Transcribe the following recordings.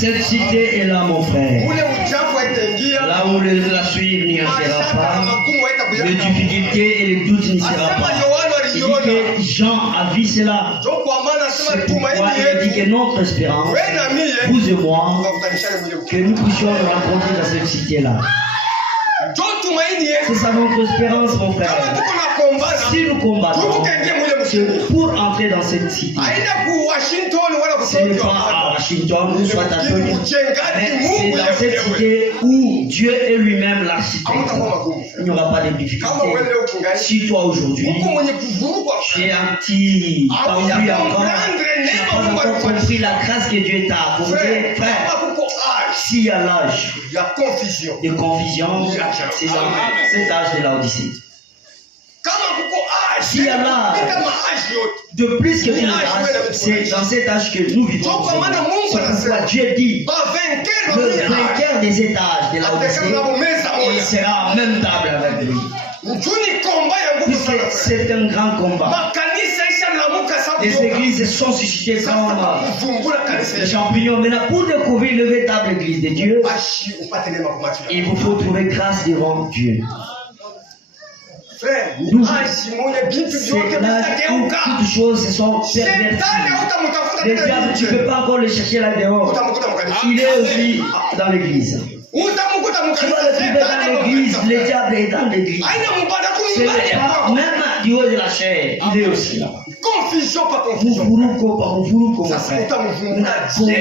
Cette cité est là, mon frère. Là où la suite n'y entrera pas, les difficultés et les doutes n'y sera pas. Il dit que Jean a vu cela. C'est pourquoi il dit que notre espérance, vous et moi, que nous puissions nous rencontrer dans cette cité-là. C'est ça notre espérance, mon frère. Si nous combattons, c'est pour entrer dans cette cité. Ce n'est pas à Washington ou soit à Tokyo, mais c'est dans cette cité où Dieu est lui-même l'architecte. Il n'y aura pas de difficultés. Si toi aujourd'hui, tu es un petit tendu encore, tu n'as pas encore compris la grâce que Dieu t'a accordée, frère, s'il y a l'âge de confusion, c'est dans cet âge de l'Odyssée. S'il y a l'âge de plus que une âge, c'est dans cet âge que nous vivons. C'est pourquoi Dieu dit, le vainqueur des étages de l'Odyssée, il sera en même table avec lui. Puisque c'est un grand combat. Les églises sont suscitées comme les champignons. Maintenant, pour découvrir le véritable église de Dieu, il vous faut trouver grâce devant Dieu. Nous, c'est là où toutes choses se sont perverties. Le diable, tu ne peux pas encore le chercher là dehors. Il est aussi dans l'église. Tu vas le trouver dans l'église, le diable est dans l'église. Ce n'est pas même du haut de la chair, il est aussi là.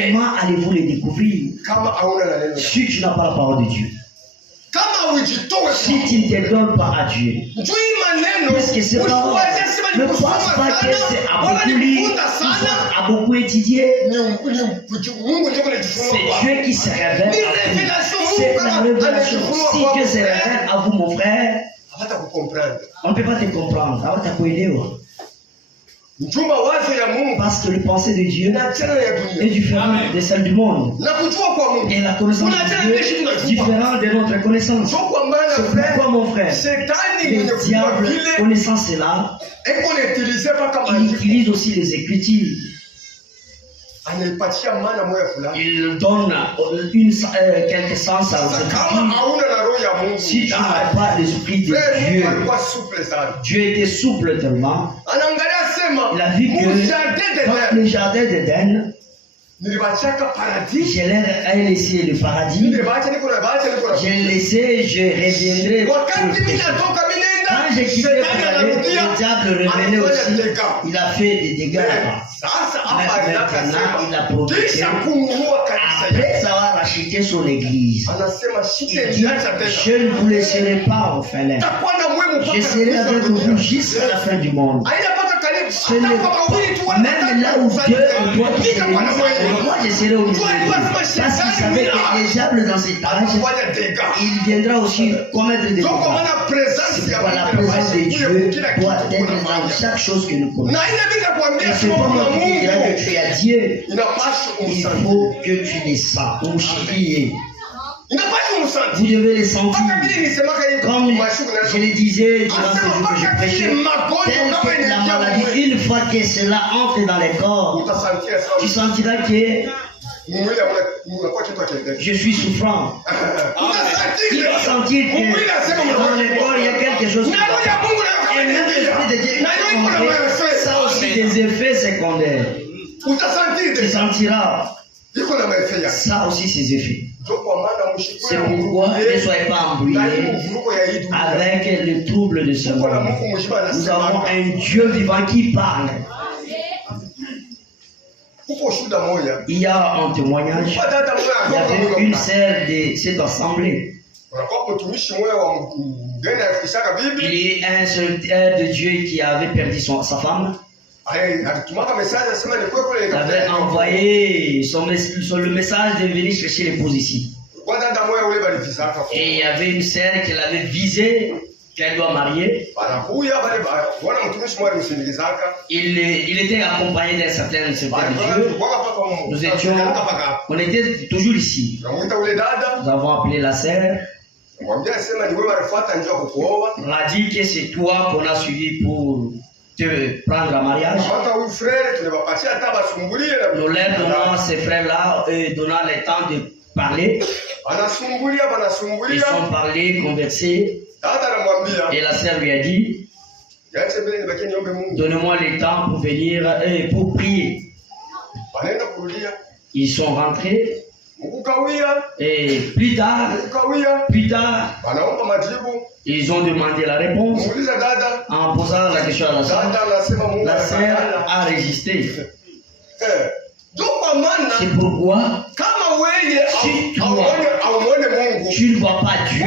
Comment allez-vous le découvrir si tu n'as pas la parole de Dieu? Si tu ne te donnes pas à Dieu, puisque c'est pas, ne pense pas que c'est à beaucoup lire, à beaucoup étudier. C'est Dieu qui se révèle à vous. C'est la révélation. Si Dieu se révèle à vous, mon frère, on ne peut pas te comprendre. Parce que le pensée de Dieu est différent de celle du monde. Et la connaissance de Dieu est différente de notre connaissance. C'est pourquoi, mon frère, le diable connaissant cela, il utilise aussi les Écritures. Il donne quelque sens aux Écritures. Si tu n'as pas l'esprit de Dieu, Dieu était souple tellement. Il a vu que dans le jardin d'Éden, je leur ai laissé le paradis. J'ai laissé, je reviendrai. Quand j'ai quitté le diable revenait aussi. Il a fait des dégâts là-bas. Maintenant, il a profité. Après avoir racheté son église, il dit, je ne vous laisserai pas, orphelins. Je serai avec vous jusqu'à la fin du monde. Ce n'est pas même là où Dieu doit être, moi je serai au milieu. Parce qu'il savait que les diables dans cet âge, il viendra aussi commettre des dégâts. C'est pourquoi la présence de Dieu doit être dans chaque chose que nous commettons. Et c'est pour moi qui dira que tu es à Dieu, il faut que tu les sens, ou chier. Vous devez les sentir. Comme je le disais durant ce jour que je prêchais, telle que la maladie, une fois que cela entre dans les corps, tu sentiras que je suis souffrant. Il va sentir que dans le corps il y a quelque chose qui va. Et même l'esprit de Dieu, ça aussi des effets secondaires. Tu sentiras ça aussi ses effets. C'est pourquoi ne soyez pas embrouillés avec le trouble de ce monde. Nous avons un Dieu vivant qui parle. Il y a un témoignage. Il y avait une sœur de cette assemblée. Il y a un serviteur de Dieu qui avait perdu sa femme. Il avait envoyé le message de venir chercher l'épouse ici. Et il y avait une sœur qu'elle avait visée, qu'elle doit marier. Il était accompagné d'un certain serviteur de Dieu. On était toujours ici. Nous avons appelé la sœur. On a dit que c'est toi qu'on a suivi pour te prendre en mariage. Nous leur donnons ces frères-là, donnant le temps de parler. Ils sont parlés, conversés. Et la sœur lui a dit, donnez-moi le temps pour venir pour prier. Ils sont rentrés. Et plus tard, ils ont demandé la réponse. En posant la question à la sœur, la sœur a résisté. C'est pourquoi, si toi, tu ne vois pas Dieu,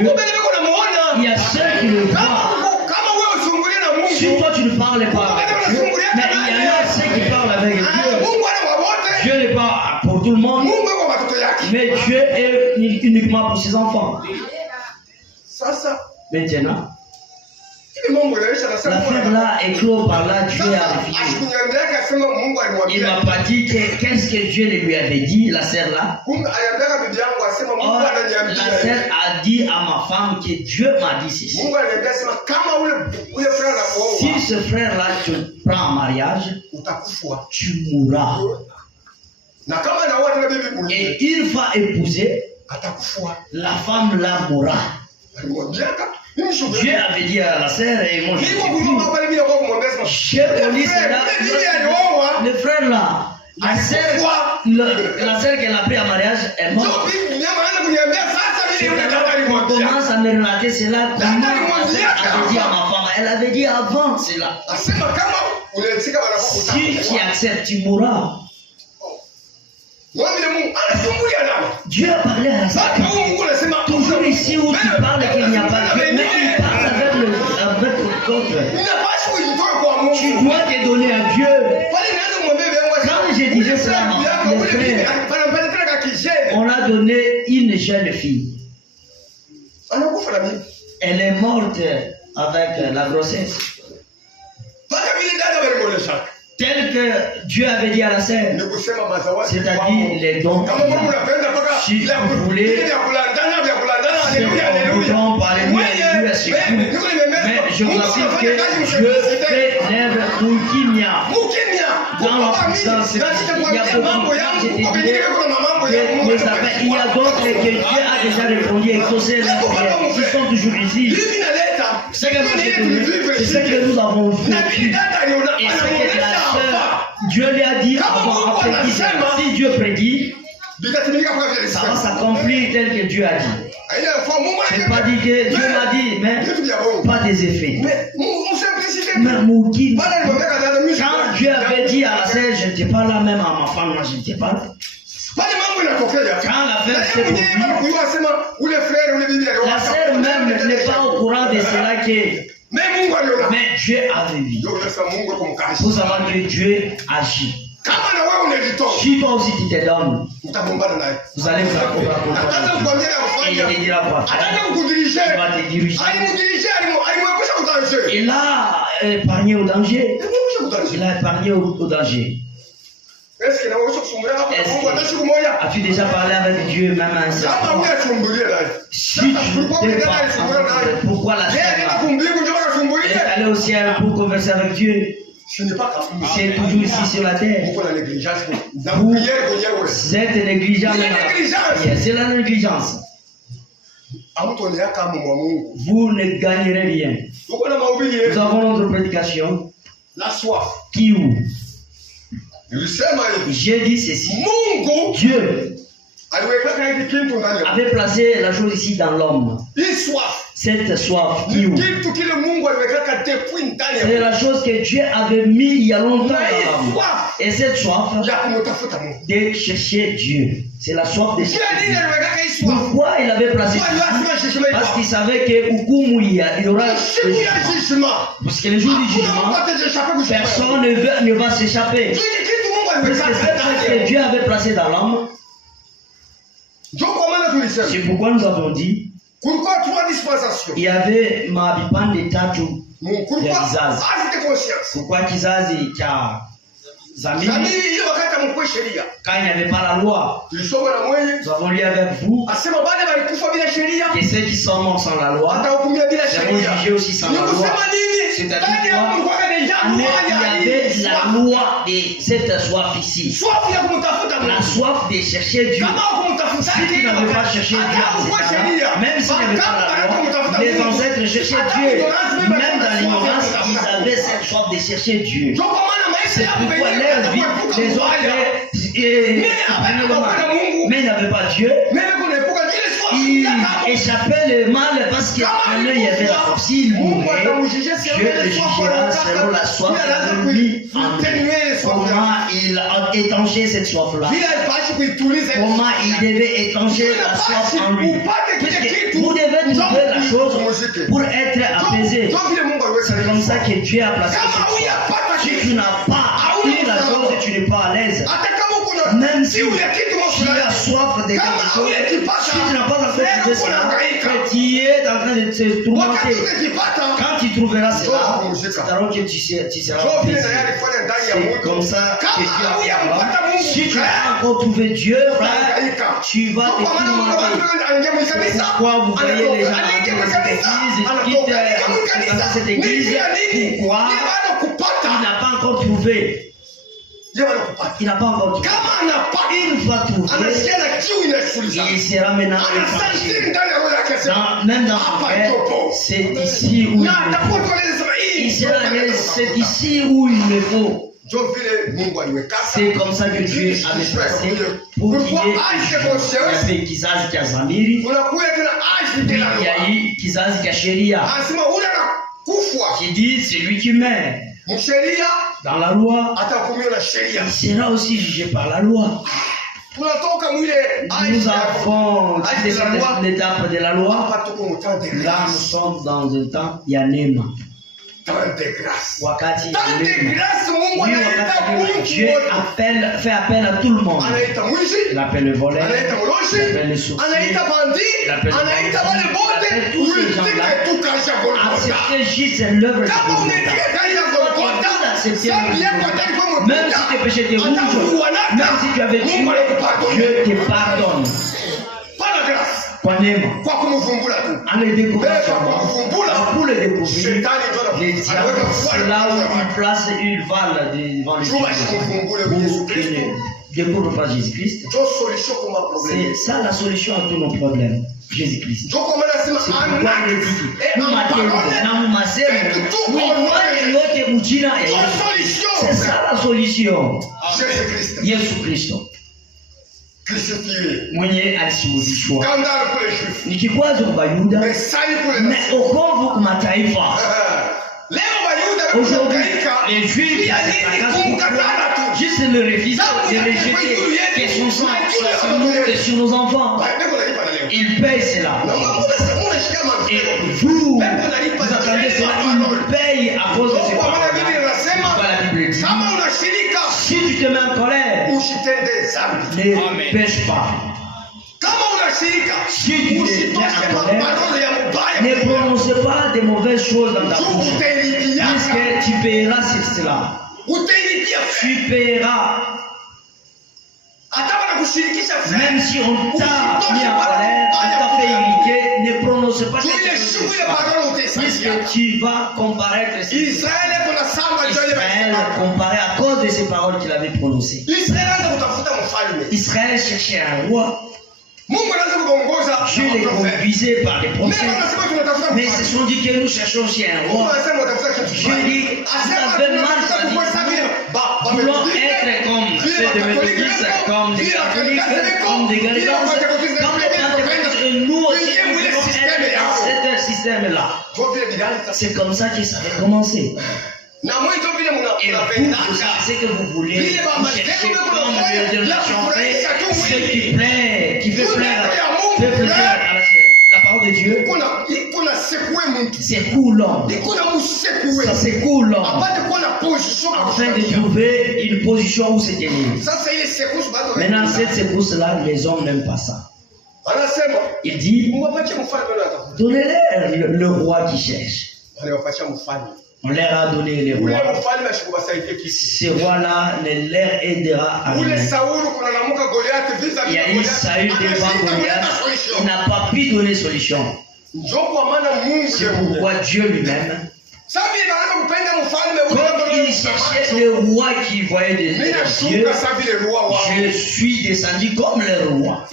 il y a ceux qui le voient. Si toi, tu ne parles pas avec Dieu, mais il y en a ceux qui parlent avec Dieu. Dieu n'est pas pour tout le monde, mais Dieu est uniquement pour ses enfants. Maintenant, l'affaire là est clos par là, Dieu a réfléchi. Il ne m'a pas dit qu'est-ce que Dieu lui avait dit, la sœur là. Or, la sœur a dit à ma femme que Dieu m'a dit ceci. Si ce frère là te prend en mariage, tu mourras. Et une fois épousée, la femme là mourra. Dieu avait dit à la sœur et moi je j'ai connu cela. Le frère là, la sœur qu'elle a pris en mariage est morte. On commence à me relater cela. Comment la sœur avait dit à ma femme, elle avait dit avant cela. Si tu acceptes, tu mourras. Dieu a parlé à la sœur. Toujours ici où tu parles qu'il n'y a pas de Dieu, mais il parle avec l'autre. Tu dois te donner à Dieu. Quand je disais cela, les frères, on a donné une jeune fille. Elle est morte avec la grossesse. Tel que Dieu avait dit à la sœur, c'est-à-dire les dons. Si vous voulez, c'est bon, parlez-nous, Dieu est sûr. Mais je vous assure que Dieu fait naître Moukimia. Dans la puissance, il y a beaucoup de il y a d'autres que Dieu a déjà répondu et exaucé leurs prières. Ils sont toujours ici. C'est ce que nous avons vécu. Et c'est que la sœur, Dieu lui a dit avant, après dit, si Dieu prédit, ça va s'accomplir tel que Dieu a dit. Je n'ai pas dit que Dieu m'a dit, mais pas des effets. Mais Moukine, quand Dieu avait dit à la sœur, je n'étais pas là, même à ma femme, moi je n'étais pas là. Quand l'affaire s'est produite, la sœur même n'est pas au courant de cela que mais Dieu avait vu. Il faut savoir que Dieu agit. Si toi aussi tu te donnes, vous allez faire comprendre. Et il te dira quoi faire. Il va te diriger. Il a épargné au danger. Il a épargné au danger. As-tu déjà parlé avec Dieu même à un certain moment? Si tu ne pas pourquoi la sœur est allée au ciel pour converser avec Dieu? C'est toujours ici sur la terre. Vous êtes négligent. C'est la négligence. Vous ne gagnerez rien. Nous avons notre prédication. La soif. Qui ouvre. J'ai dit ceci. Dieu avait placé la chose ici dans l'homme. Cette soif qui ouvre. C'est la chose que Dieu avait mis il y a longtemps dans l'homme. Et cette soif de chercher Dieu. C'est la soif de chercher Dieu. Pourquoi il avait placé ici? Parce qu'il savait que il y aura le jugement. Parce que le jour du jugement, personne ne va s'échapper. Parce que c'est ce que Dieu avait placé dans l'homme. C'est pourquoi nous avons dit il y avait mabipande tatu ya kizazi. Pourquoi kizazi cha Zamiri, quand il n'y avait pas la loi, nous avons lu avec vous que ceux qui sont morts sans la loi seront jugés aussi sans la loi. C'est-à-dire qu'il y avait la loi de cette soif ici. La soif de chercher Dieu. Si tu n'avais pas cherché Dieu, même s'il n'y avait pas la loi, les ancêtres cherchaient Dieu. Même dans l'ignorance, ils avaient cette soif de chercher Dieu. C'est pourquoi leur vie, les autres, mais ils n'avaient pas Dieu. Ils échappaient le mal parce qu'en eux il y avait la force. S'ils mouraient, Dieu le jugera selon la soif qu'il a mis en eux. Comment il a étanché cette soif-là. Comment il devait étancher la soif en lui. Puisque vous devez trouver la chose pour être apaisé. C'est comme ça que Dieu a placé cette soif. Si tu n'as pas eu la chose, tu n'es pas à l'aise. Même si tu as soif de quelque chose, si tu n'as pas encore trouvé cela, que tu es en train de te tourmenter. Quand tu trouveras cela, c'est alors que tu seras apaisé. C'est comme ça que Dieu a fait. Si tu n'as encore trouvé Dieu, tu vas te tourmenter. C'est pourquoi vous voyez les gens dans cette église, dans cette église, pourquoi il n'a pas encore trouvé. Il n'a pas encore trouvé. Une fois trouvé, il sera maintenant même dans son cœur, c'est ici où il le faut. Il sera c'est ici où il le faut. C'est comme ça que Dieu avait placé pour qu'il y ait kizazi cha Zamiri, il y a eu kizazi cha Sheria, qui dit c'est lui qui meurt. Dans la loi, il sera aussi jugé par la loi. Nous avons l'étape de la loi. Là, nous sommes dans un temps Yanema. Wakati Dieu fait appel à tout le monde. Il appelle le voleur, il appelle le sourcier, il appelle tous ces gens-là. Accepter juste l'œuvre de Dieu. Même si tes péchés te rougent, même si tu avais tué, Dieu te pardonne. En le découvrant, pour le découvrir, les diables, c'est là où il place une balle devant les dieux. Ne découvre pas Jésus-Christ. C'est ça la solution à tous nos problèmes. Jésus-Christ. C'est pourquoi il dit, c'est ça la solution. Jésus-Christ. Mwenye alisulubishwa. Ni kikwazo kwa Yuda na wokovu kwa mataifa. Aujourd'hui, les Juifs juste le refusent de rejeter que son sang soit sur nous et sur nos enfants. Ils payent cela. Et vous attendez cela, ils payent à cause de ce paroles. La Bible dit, si tu te mets en colère, ne pêche pas. Si tu te mets en colère, ne prononce pas de mauvaises choses dans ta bouche. Puisque tu paieras sur cela. Tu paieras. Même si on t'a mis en colère, on t'a fait irriter, ne prononce pas quelque chose. Puisque tu vas comparaître Israël comparé à cause de ces paroles qu'il avait prononcées. Israël cherchait un roi. Dieu les conduisait par les prophètes. Mais ils se sont dit que nous cherchons aussi un roi. Dieu dit, vous avez mal choisi. Nous voulons être comme ceux de Méthodistes, comme des catholiques, comme des galilans, comme les pentecôtistes. Et nous aussi, nous voulons être dans ce système-là. C'est comme ça que ça a commencé. Et vous, c'est que vous voulez chercher comment les gens fait ce qui fait plaire à la parole de Dieu. C'est cool l'homme. Ça c'est cool l'homme. Afin de trouver une position où se tenir. Maintenant, cette secousse-là, les hommes n'aiment pas ça. Il dit, donnez-leur le roi qui cherche. On leur a donné les rois. Ces rois-là leur aidera à venir. Il y a eu Saül devant Goliath. Il n'a pas pu donner solution. C'est pourquoi Dieu lui-même, comme il cherchait le roi qui voyait des yeux, je suis descendu comme le roi.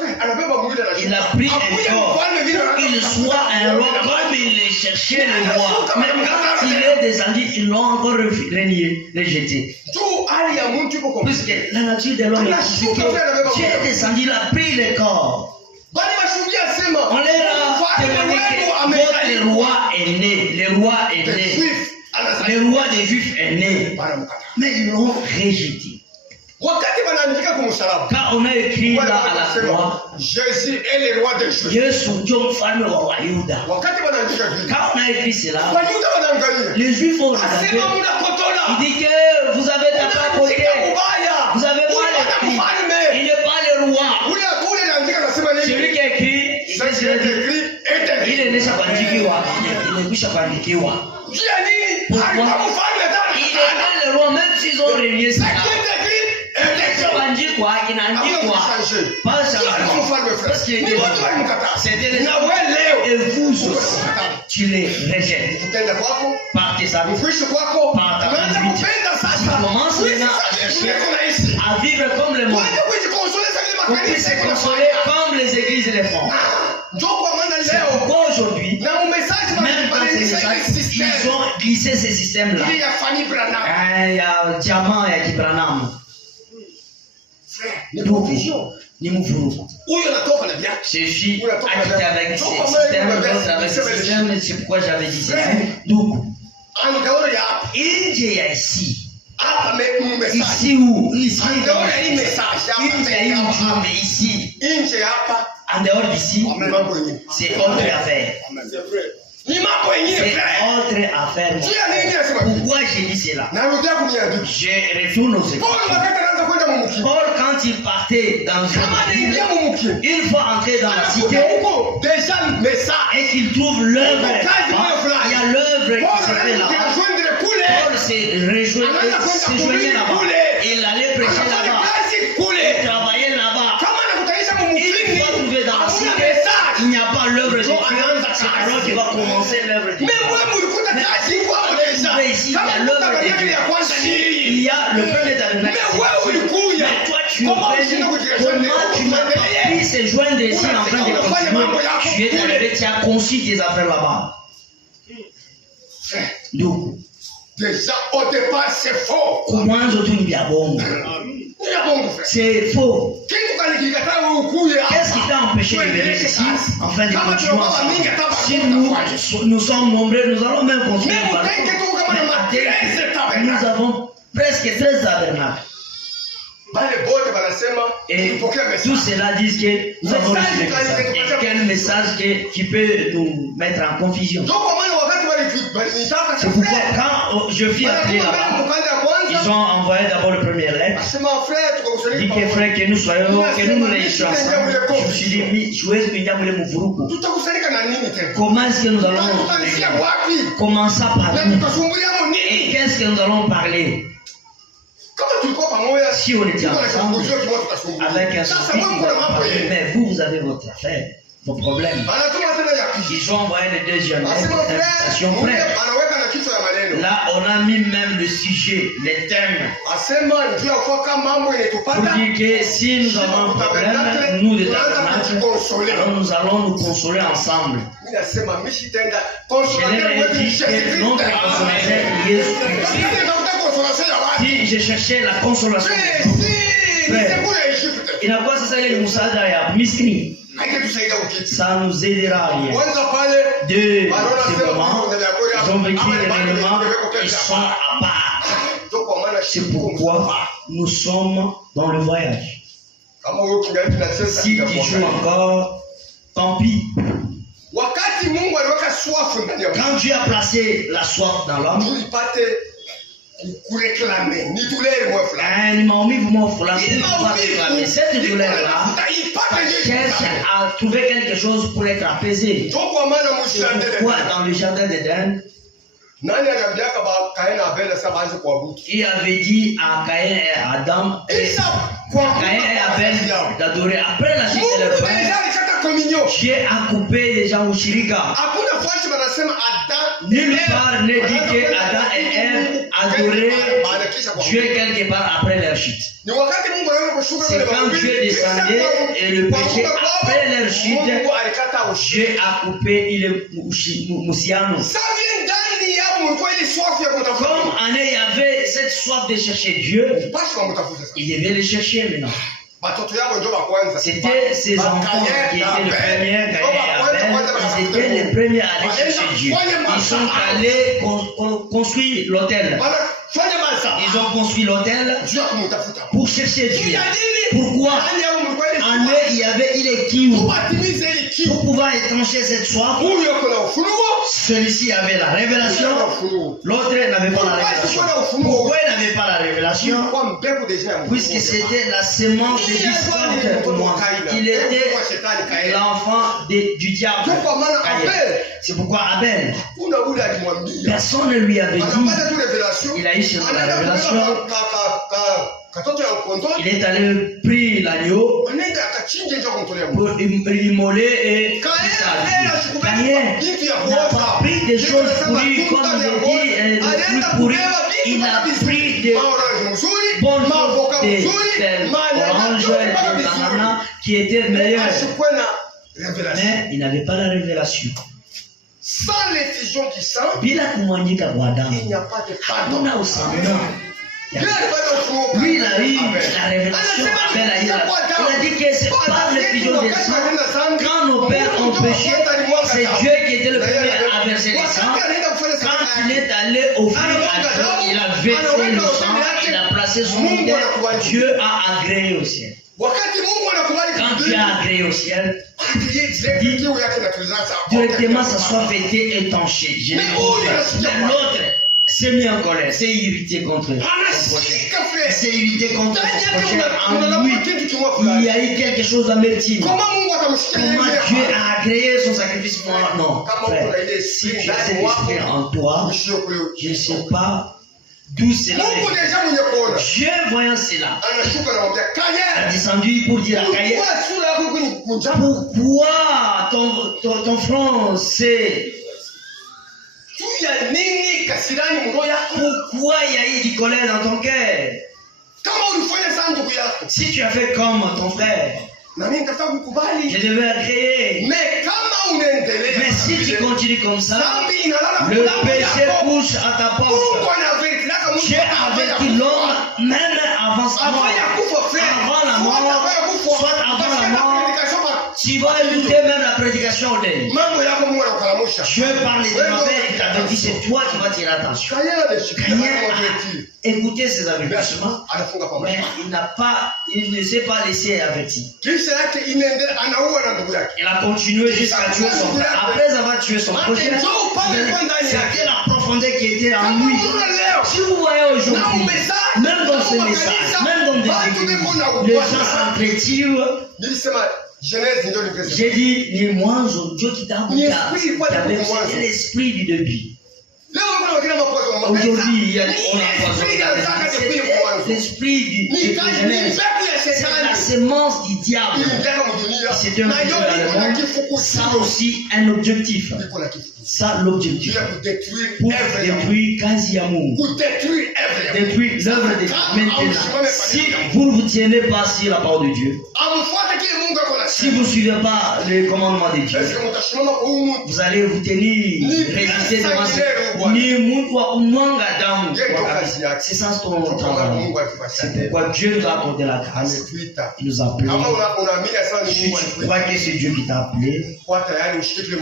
Il a pris un corps pour qu'il soit un roi comme il cherchait le roi. Même quand il est descendu, ils l'ont encore rejeté. Puisque la nature de l'homme est compliquée. Dieu est descendu, il a pris le corps. On leur a demandé que le roi est né. Le roi est né. Le roi des Juifs est né. Mais ils l'ont rejeté. Quand on a écrit là à la croix, Jésus est le roi des Juifs. Quand on a écrit cela, les Juifs ont regardé. Il dit que vous avez tapé à côté. Vous avez mal écrit. Il n'est pas le roi. Celui qui a écrit, il est né Chabandikiwa. Il est né Chabandikiwa. Pourquoi? Il est le roi, même s'ils ont renié ça. Pas parce qu'il était c'était les et vous aussi, tu les rejettes par tes habits, par ta conduite. Tu commences maintenant à chercher à vivre comme le monde. Pour qu'ils se consoler comme les églises le font. C'est pourquoi aujourd'hui, même dans ces messages, ils ont glissé ces systèmes-là. Il y a Diamant et Branham. Je suis acquitté avec ces systèmes, d'autres avec ces systèmes, c'est pourquoi j'avais dit ça. Donc, il y a ici. Ici où? Ici. Il y a une journée, mais ici. En dehors d'ici, c'est autre affaire. C'est autre affaire. Pourquoi j'ai dit cela? Je retourne au secret. Paul, quand il partait dans une ville, une fois entré dans la cité, et qu'il trouve l'œuvre, il y a l'œuvre qui se fait là-bas. Paul se rejoignait là-bas. Il allait prêcher là-bas. Il travaillait là-bas. Une fois trouvé dans la cité, il n'y a pas l'œuvre de Dieu. C'est alors qu'il va commencer l'œuvre de Dieu. Mais ici, il y a l'œuvre de Dieu. Il y a le premier tabernacle. Mais toi, tu n'as pas pu se joindre ici en train de continuer. Tu es arrivé, tu as conçu des affaires là-bas. Donc, déjà au départ, c'est faux. Comment c'est faux. Qu'est-ce qui t'a empêché de venir ici afin de continuer ensemble? Si nous sommes nombreux, nous allons même continuer. Nous avons presque 13 tabernacles. Et tout cela dit que nous avons reçu le message. Et quel message qui peut nous mettre en confusion? C'est pourquoi quand je fus appelé là-bas, ils ont envoyé d'abord le premier lettre. Dit que frère, que nous soyons, que nous nous réunissions ensemble. Je me suis dit, comment est-ce que nous allons comment ça parler? Et qu'est-ce que nous allons parler? Si on était ensemble, avec un souci, mais vous avez votre affaire, vos problèmes. Ils ont envoyé le deuxième lettre, l'invitation prête. Là, on a mis même le sujet, les thèmes. Pour dire que si nous avons un problème, nous les tabernacles, alors nous allons nous consoler ensemble. Je leur ai dit que notre consolateur est Jésus. Si je cherchais la consolation, il n'a pas ça les moussada ya miskini. Ça nous aidera à rien. De ces moments, ils ont vécu énormément, ils sont à part. C'est pourquoi nous sommes dans le voyage. Si tu joues encore, tant pis. Quand Dieu a placé la soif dans l'homme, cette douleur-là cherche à trouver quelque chose pour être apaisé. Pourquoi dans le jardin d'Éden, Il avait dit à Caïn et à Adam, Caïn et Abel d'adorer. Après la chute de leur père, Dieu a coupé les gens au Shirika. Nulle part ne dit que Adam et Ève adoraient Dieu quelque part après leur chute. C'est quand Dieu descendait et le péché après leur chute, Dieu a coupé le Moussiano. Comme en il y avait cette soif de chercher Dieu, il devait le chercher maintenant. C'était ses enfants qui étaient les premiers, Caïn et Abel, ils étaient les premiers à aller chercher Dieu. Ils sont allés construire l'autel. Ils ont construit l'autel pour chercher Dieu. Pourquoi? En eux, il est kiou. Pour pouvoir étancher cette soif, celui-ci avait la révélation, l'autre n'avait pas la révélation. Pourquoi il n'avait pas la révélation? Puisque c'était la semence de discorde pour moi. Il était l'enfant du diable. C'est pourquoi Abel, personne ne lui avait dit. Il a eu sur la révélation. Il est allé prier l'agneau pour l'immoler et Caïn n'a pas pris des choses pourries comme il dit, des fruits pourris. Il a pris des bonnes choses, des oranges, des ananas qui étaient meilleures. Mais il n'avait pas la révélation. Sans l'effusion du sang, il n'y a pas de pardon. Lui, il a eu la révélation. Il a dit que c'est par l'effusion des sang. Quand nos pères ont péché, c'est Dieu qui était le premier à verser le sang. Quand il est allé offrir à Dieu, il a versé le sang, il a placé son autel. Dieu a agréé au ciel. Quand Dieu a agréé au ciel, directement sa soif était étanchée. Mais l'autre s'est mis en colère, s'est irrité contre son prochain. S'est irrité contre son prochain. En lui, il y a eu quelque chose d'amertume. Comment Dieu a agréé son sacrifice? Moi, non. Frère, si tu as cet esprit en toi, je ne sais pas d'où c'est là. Dieu, voyant cela, a descendu pour dire à Caïn, pourquoi ton front s'est... Pourquoi il y a eu du colère dans ton cœur? Si tu as fait comme ton frère, je devais agréer. Mais si tu continues comme ça, le péché couche à ta porte. Dieu avertit l'homme, même avant la mort, soit avant la mort, tu vas écouter même la prédication au début. Dieu parle de ma mère et t'avertit, c'est toi qui vas tirer attention. Caïn a écouté ses avertissements, mais il ne s'est pas laissé avertir. Il a continué jusqu'à tuer son frère. Après avoir tué son prochain, c'était la profondeur qui était en lui. Si vous voyez aujourd'hui, même dans ce message, même dans des églises, les gens s'entretuent. J'ai dit, ni moi, Dieu qui t'a c'est l'esprit du début. Aujourd'hui, il y a l'esprit du c'est la semence du diable. C'est un but dans le monde. Ça aussi un objectif. Ça l'objectif. Pour détruire Kaziamu. Détruire l'œuvre de Dieu. Maintenant, si vous ne vous tenez pas sur la parole de Dieu, si vous ne suivez pas les commandements de Dieu, vous allez vous tenir, résister devant ce c'est ça son travail. C'est pourquoi Dieu nous a accordé la grâce. Il nous a appelés. Je crois que c'est Dieu qui t'a appelé.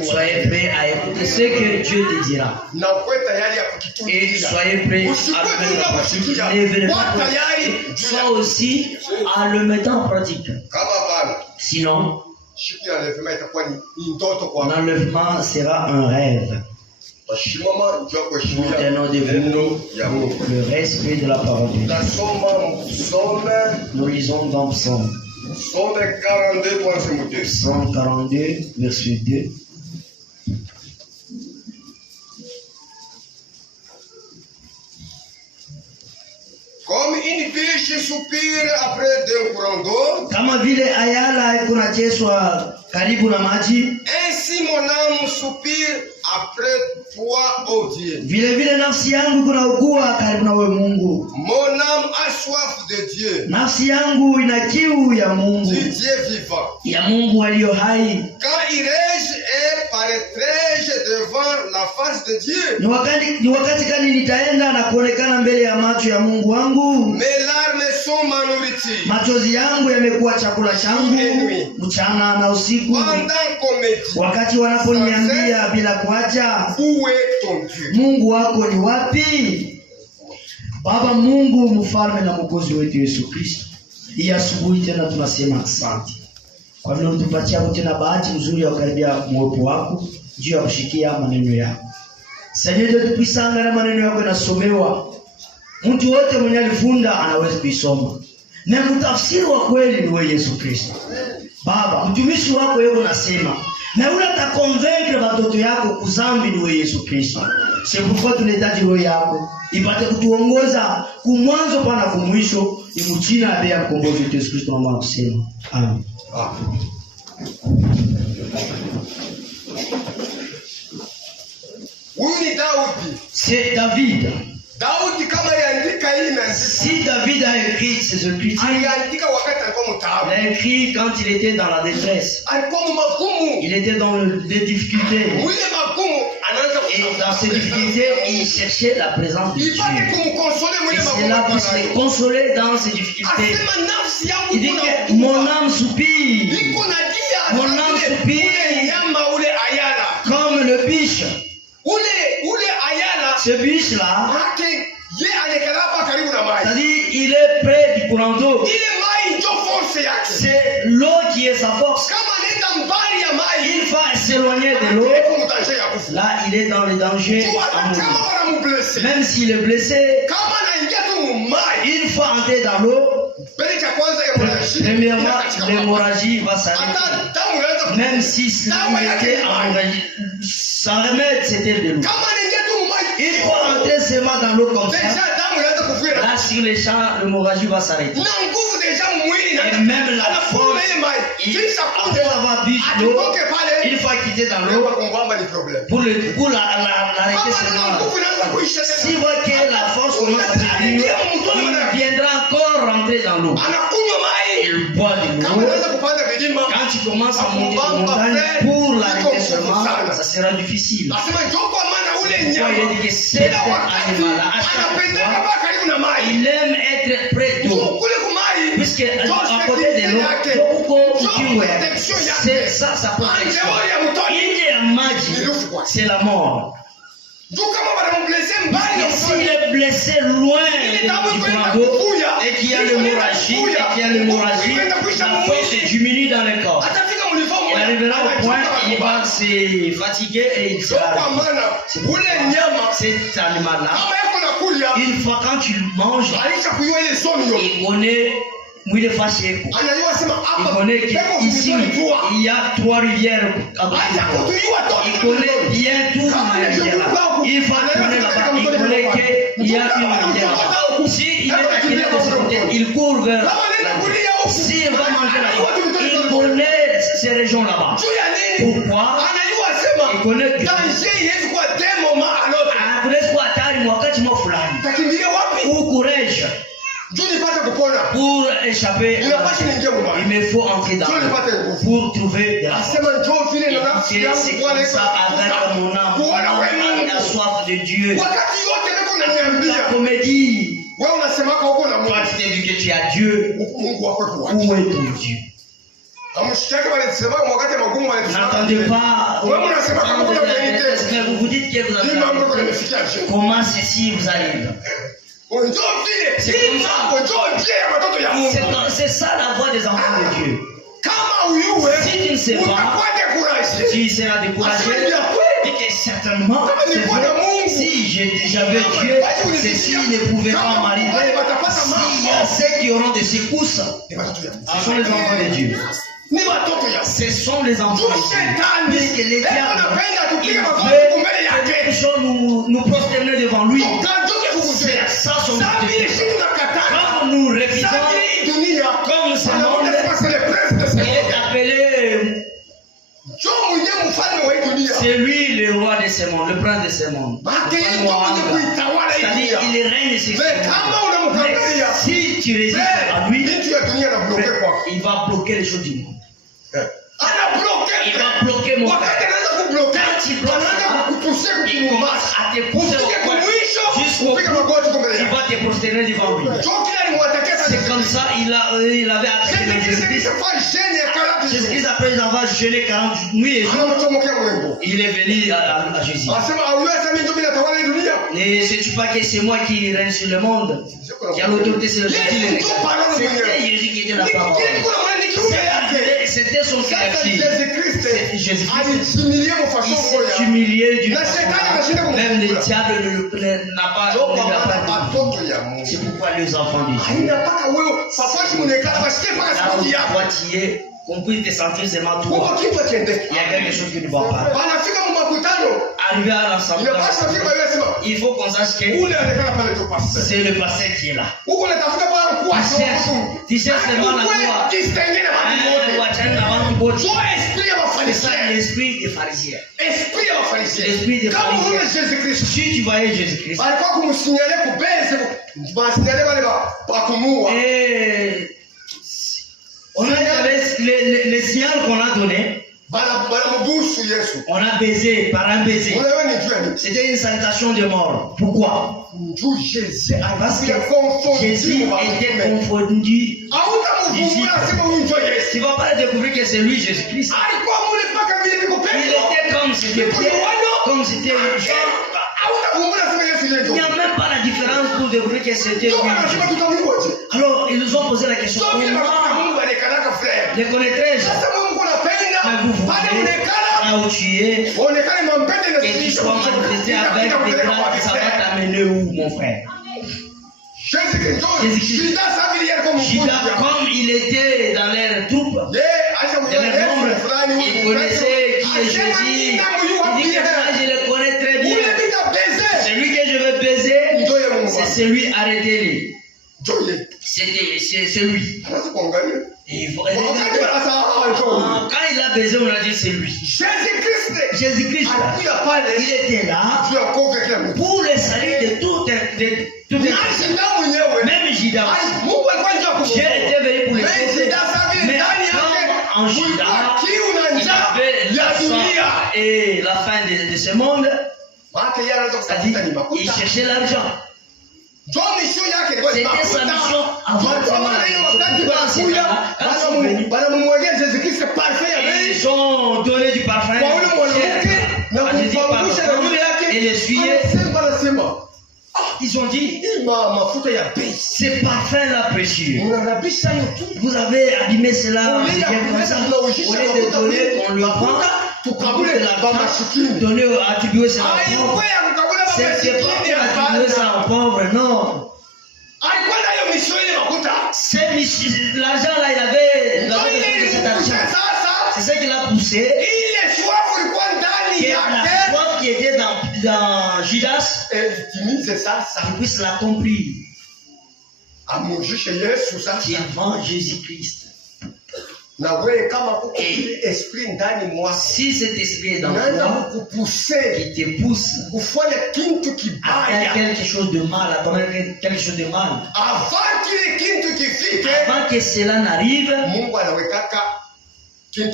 Soyez prêts à écouter ce que Dieu te dira. Et soyez prêts à le mettre en pratique. Ne venez pas pratiquer. Sois aussi à le mettre en pratique. Sinon, l'enlèvement sera un rêve. Maintenant de vous pour le respect de la parole de Dieu. Nous lisons dans Psaume 142, verset 2. biche soupire après d'un courant d'eau, kama vile ayala kunachezwa karibu na maji, ainsi mon âme soupire après toi, ô Dieu. vile vile nafsi yangu kunaugua karibu na wewe Mungu. Mon âme a soif de Dieu. Nafsi yangu ina kiu ya Mungu, Du Dieu vivant. ya Mungu aliyo hai. Quand irai-je et paraîtrai-je devant la face de Dieu? Ni wakati gani nitaenda na kuonekana mbele ya macho ya Mungu wangu? Mes larmes sont ma nourriture. Machozi yangu yamekuwa chakula changu mchana na usiku, Pendant qu'on me dit, wakati wanaponiambia bila kuacha, où est ton Dieu? Mungu wako ni wapi? Baba Mungu, mfalme na mwokozi wetu Yesu Kristo, hii asubuhi tena tunasema asante kwa vile utupatia tena bahati nzuri ya kukaribia mwepo wako juu ya kushikia maneno yako. Sasa tupisanga na maneno yako yanasomewa, mtu wote mwenye alifunda anaweza kuisoma, na mtafsiri wa kweli ni wewe Yesu Kristo. Baba, mtumishi wako yeye unasema na unatakonvaincre watoto yako kuzambi ni wewe Yesu Kristo. C'est pourquoi tunahitaji roho yako ipate kutuongoza kumwanzo pana kumwisho, ni mchina ya mkombozi wetu Yesu Kristo na kusema amen. Huyu ni Daudi. C'est David. Daudi kama aliandika hii na si David a écrit ces écritures, aliandika wakati alikuwa mtaabu. Il a écrit quand il était dans la détresse. Alikuwa magumu. Il était dans des difficultés. Ule magumu anaanza et dans ces difficultés, il cherchait la présence de Dieu. Et cela pour se consoler dans ces difficultés. Il dit que mon âme soupire. Mon âme soupire comme le biche. Ce biche-là, c'est-à-dire il est près du courant d'eau. C'est l'eau qui est sa force. Il va s'éloigner de l'eau. Là, il est dans le danger à mourir. Même s'il est blessé, il faut entrer dans l'eau. Premièrement, l'hémorragie va s'arrêter. Même si c'était sans remède, c'était de l'eau. Il faut entrer seulement dans l'eau comme ça. Là, sur les champs, l'hémorragie va s'arrêter. Et même la force, après avoir bu l'eau, il faut quitter dans l'eau pour l'arrêter seulement. S'il voit que la force commence à venir, il viendra encore rentrer dans l'eau. Il boit de l'eau. Quand tu commences à monter sur montagne pour l'arrêter seulement, ça sera difficile. Il dit que cet animal-là, il aime être près d'eau. Puisque à côté de l'eau, c'est ça sa protection. Il est magique, c'est la mort. S'il est blessé loin du courant d'eau et qu'il y a l'hémorragie, la force diminue dans le corps. Il arrivera au point où il va se fatiguer et il sera. Cet animal-là, une fois quand tu manges, il connaît où il est fâché. Il connaît qu'ici, il y a 3 rivières. Il connaît bien tout les rivières là. Il va tourner là-bas. Il connaît qu'il y a une rivière là-bas. S'il est acquis de ce côté, il court vers là. S'il va manger là-bas, il connaît ces régions là-bas. Pourquoi? Il connaît que où courais-je pour échapper, il me faut entrer dans l'eau pour trouver de la force. C'est comme ça avec mon âme, la soif de Dieu. La comédie, toi tu t'es dit que tu as Dieu, où est ton Dieu? N'attendez pas, mais vous vous dites que vous avez comment ceci vous arrive. C'est ça la voix des enfants de Dieu. Si tu ne sais pas, tu seras découragé. Et que certainement, si j'avais Dieu, ceci ne pouvait pas m'arriver. S'il y a ceux qui auront des secousses, ce sont les enfants de Dieu. Ce sont les enfants de Dieu. Puisque les diables, il veut que nous prosterner devant lui. C'est ça son objectif. Quand nous refusons, comme ce monde, il est appelé. C'est lui le roi de ce monde, le prince de ce monde. C'est-à-dire, il règne sur ce monde. Mais si tu résistes à lui, il va bloquer les choses du monde. Il va bloquer mon frère. Quand il bloque, il commence à te pousser jusqu'au bout. Il va te prosterner devant lui. C'est comme ça, il avait attaqué Jésus-Christ. Jésus-Christ, après avoir jeûné 40 nuits et jours, il est venu à Jésus. Ne sais-tu pas que c'est moi qui règne sur le monde, qui a l'autorité sur le monde? C'était Jésus qui était la parole. C'était son caractère. Jésus-Christ s'est humilié du monde. Même le diable n'a pas. C'est pourquoi les enfants de Dieu. Toi tu es, qu'on puisse te sentir seulement toi. Il y a quelque chose qui ne va pas. Arriver à l'ensemble, il faut qu'on sache que c'est le pasteur qui est là. Tu cherches seulement la gloire. C'est ça l'esprit des pharisiens. L'esprit des pharisiens. Si tu voyais Jésus-Christ, et on a les signal qu'on a donné. On a baisé par un baiser. C'était une salutation de mort. Pourquoi? Parce que Jésus était confondu. Tu ne vas pas découvrir que c'est lui Jésus-Christ. Il était comme c'était Pierre, comme c'était Jean. Il n'y a même pas la différence pour découvrir que c'était lui. Alors ils nous ont posé la question. Comment les connaîtrais-je? Mais vous voulez, là où tu es, et tu sois manifesté avec des grâces, ça va t'amener où, mon frère? Jésus-Christ. Judas, comme il était dans leur troupe, dans leur nombre, il connaissait qui est Jésus. Il dit que ça, je le connais très bien. Celui que je veux baiser, c'est celui, arrêtez-le. C'est lui. Quand il a baisé, on a dit c'est lui. Jésus-Christ, il était là pour le salut de toutes les personnes. Même Judas. Dieu était venu pour les sauver. Mais comme en Judas, il avait l'argent et la fin de ce monde, c'est-à-dire il cherchait l'argent. C'était sa mission avant de ils ont donné du parfum et l'essuyer. Ils ont dit, ce parfum-là précieux, vous avez abîmé cela, au lieu de donner, on le prend, donner, attribuer cela aux pauvres. C'est pas pour attribuer ça aux pauvres, non. L'argent là, il avait cet argent. C'est ça qui l'a poussé. La soif qui était dans Judas, il puisse l'accomplir. Qui avant Jésus-Christ. Si cet esprit est dans toi, qui te pousse à faire quelque chose de mal, à commettre quelque chose de mal, avant que cela n'arrive, Dieu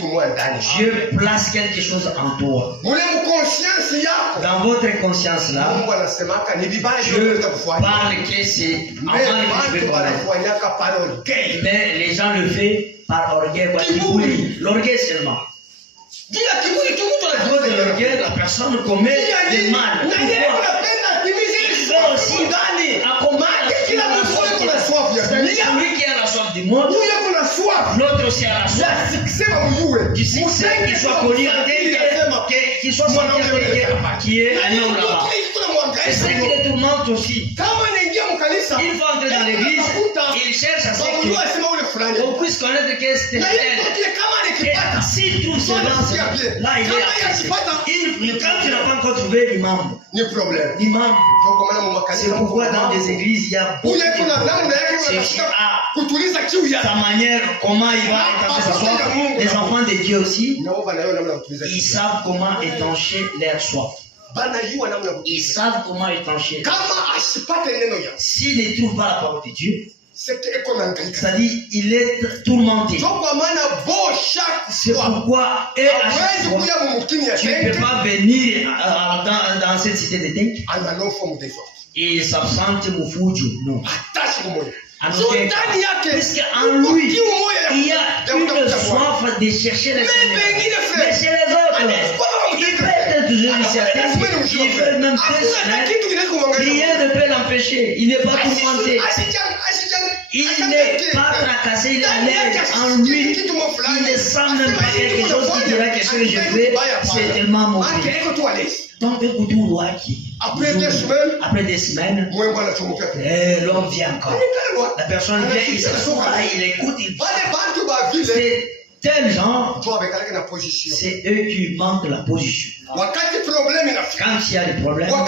place quelque chose en toi. Dans votre conscience là, Dieu parle que c'est mais les gens le font par orgueil, l'orgueil seulement. À cause de l'orgueil, la personne commet du mal. Il veut aussi accompagner celui qui a la soif du monde, l'autre aussi a la soif du succès, qu'il soit connu, qu'il soit qui est un homme là-bas. C'est ça qui les tourmente aussi. Il faut entrer dans l'église, il cherche à ce qu'on puisse connaître que c'est tel. S'il trouve seulement, là il est quand tu n'as pas encore trouvé l'imam, l'imam, c'est pourquoi dans des églises il y a beaucoup de sa manière, comment il va étancher sa soif. Les enfants de Dieu aussi, ils savent comment étancher leur soif. Ils savent comment étancher. S'ils ne trouvent pas la parole de Dieu, c'est-à-dire il est tourmenté. C'est pourquoi et à chaque fois, tu ne peux pas venir dans cette cité de Denk et s'absenter Moufoudjou. Non. Puisqu'en lui, il y a une soif de chercher les mais chez les autres, il peut être toujours initiatif, il peut même plus, rien ne peut l'empêcher, il n'est pas tourmenté. Il n'est pas tracassé, il est à l'aise en lui. Il ne sent même pas quelque chose qui dira que ce que je fais, c'est tellement mauvais. Donc, après des semaines, l'homme vient encore. La personne vient, il s'assoit, il écoute, il parle. C'est tel genre, c'est eux qui manquent la position. Quand il y a des problèmes, quand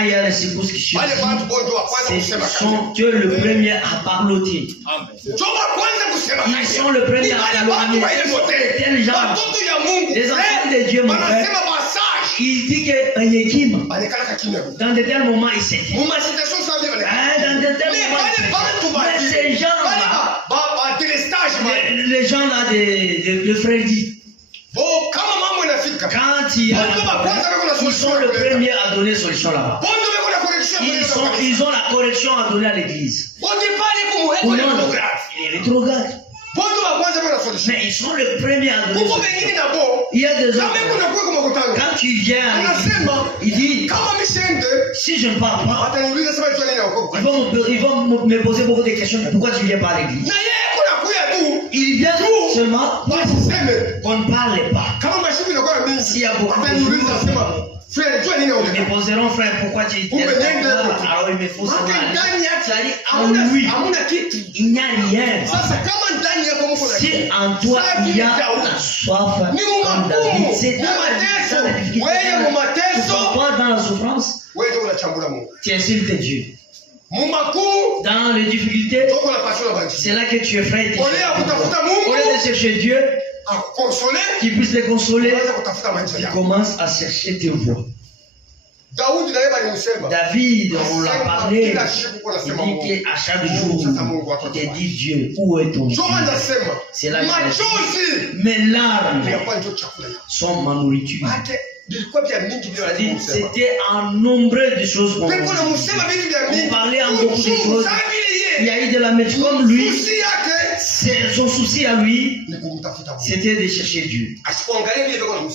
il y a les secousses qui surgissent, ce sont eux le premier à parloter. Ils sont le premier à parloter. C'est tel genre. Les enfants de Dieu, mon frère, il dit qu'un équipe, dans de tels moments, il s'est dit. Dans de tels moments, mais ces gens-là, les gens-là de Freddy, quand il y a ils sont le premier à donner solution là-bas. Ils ont la correction à donner à l'église. Il est rétrograde. Mais ils sont le premier à donner solution. Il y a des hommes. Quand tu viens à l'église, il dit si je ne parle pas, ils vont me poser beaucoup de questions. Pourquoi tu ne viens pas à l'église? Il vient seulement qu'on ne parle pas. S'il y a beaucoup de choses, ils me poseront, frère, pourquoi tu es là? Alors il me faut savoir. C'est-à-dire, en lui, il n'y a rien. Si en toi il y a la soif, comme David, c'est ça la difficulté. Pourquoi dans la souffrance, tu insultes Dieu. Dans les difficultés, c'est là que tu es frère. Au lieu de chercher Dieu, qui puisse les consoler, tu commences à chercher tes voies. David, on l'a parlé, il dit qu'à chaque jour, tu te dis Dieu, où est ton Dieu? C'est là que mes larmes sont ma nourriture. C'était en nombreux de choses qu'on parlait en beaucoup de choses. Il y a eu de la médecine comme lui. Son souci à lui, c'était de chercher Dieu.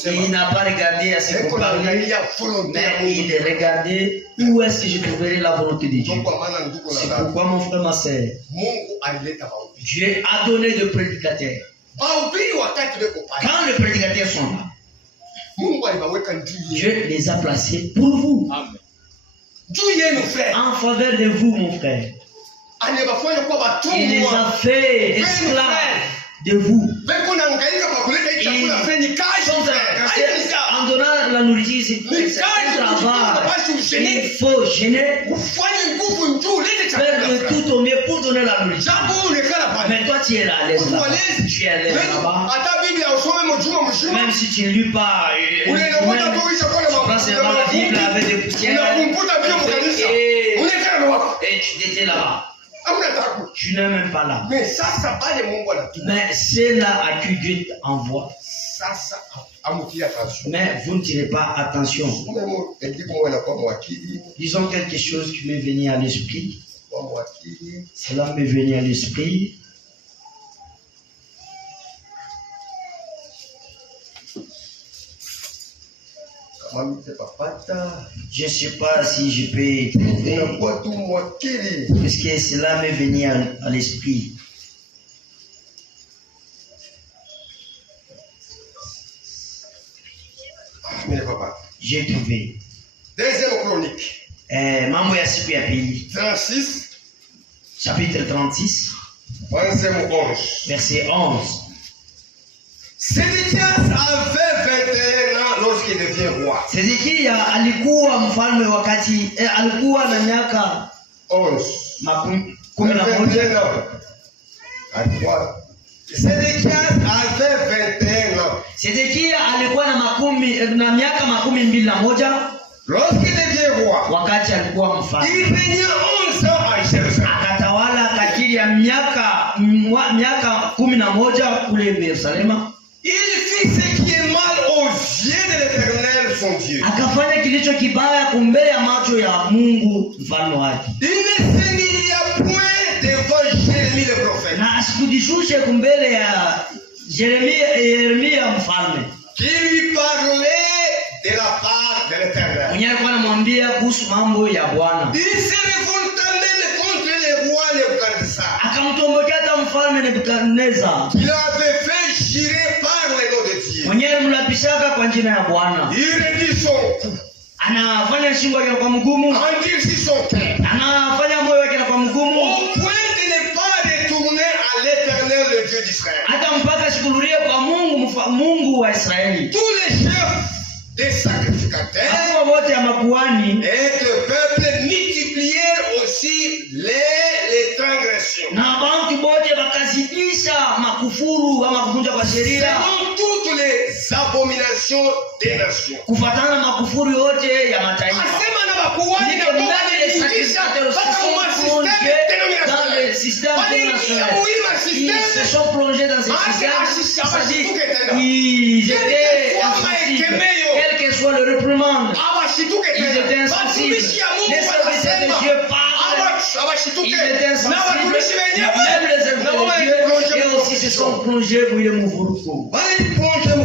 Et il n'a pas regardé à ce qu'on parlait, mais il a regardé où est-ce que je trouverai la volonté de Dieu. C'est pourquoi mon frère, ma soeur, Dieu a donné de prédicateurs. Quand les prédicateurs sont là, Dieu les a placés pour vous. En faveur de vous, mon frère. Il les a fait esclaves de vous. En donnant la nourriture, c'est un travail. Il faut gêner, faire le tout au mieux pour donner la nourriture. Mais toi, tu es à l'aise là-bas. Tu es à l'aise là-bas. Même si tu ne lis pas, tu prends seulement la Bible avec des poussières et tu étais là-bas. Tu n'es même pas là. Mais c'est là à qui Dieu t'envoie. Mais vous ne tirez pas attention. Disons quelque chose qui m'est venu à l'esprit. Cela m'est venu à l'esprit. Je ne sais pas si je peux trouver, parce que cela m'est venu à l'esprit. J'ai trouvé. Deuxième chronique. Mambo ya siku ya pili. 36. Chapitre 36. Verset 11. Sédéchias avait 21 ans lorsqu'il devient roi. Sedekia alikuwa mfalme wakati alikuwa na miaka 11. 11. Sédéchias avait 21 ans. Sedekia alikuwa na miaka 21 lorsqu'il devient roi. wakati alikuwa mfalme. Il régnait 11 ans à Jérusalem. Akatawala kadiri ya miaka 11 kule Yerusalemu. Il fit ce qui est mal aux yeux de l'Éternel son Dieu. Akafanya kilicho kibaya kumbele ya macho ya Mungu mfalme wake. Il ne s'humilia point devant Jérémie le prophète. Na asikujishushe kumbele ya Yeremia mfalme. Qui lui parlait de la part de l'Éternel. Mwenye alikuwa anamwambia kuhusu mambo ya Bwana. Il se révolta même contre le roi Nebukadnezar. Akamtombokea hata mfalme Nebukadnezar. Il avait fait jurer par le nom de Dieu. Mwenye mlapishaka kwa jina ya Bwana. Il redit son cou. Anafanya shingo yake kwa mgumu. Endurcit son cœur. Anafanya moyo wake kwa mgumu. Au point de ne pas retourner à l'Éternel, le Dieu d'Israël. Hata mpaka shukurulie kwa Mungu wa Israeli. Tous les chefs des sacrificateurs Hapo wote ya makuhani et le peuple multiplièrent aussi les transgressions. na bantu bote bakazidisha makufuru ama kuvunja kwa sheria. Selon toutes les abominations des nations. Kufuatana na makufuru yote ya mataifa. Asema na makuhani na Ndani ya sacrificateurs dans le système ils se sont plongés dans ce système. C'est-à-dire ils étaient insensibles. Quel que soit le réprimande, ils étaient insensibles. Les serviteurs de Dieu parlent. Ils étaient insensibles. Même les serviteurs de Dieu et aussi se sont plongés dans le mouvement.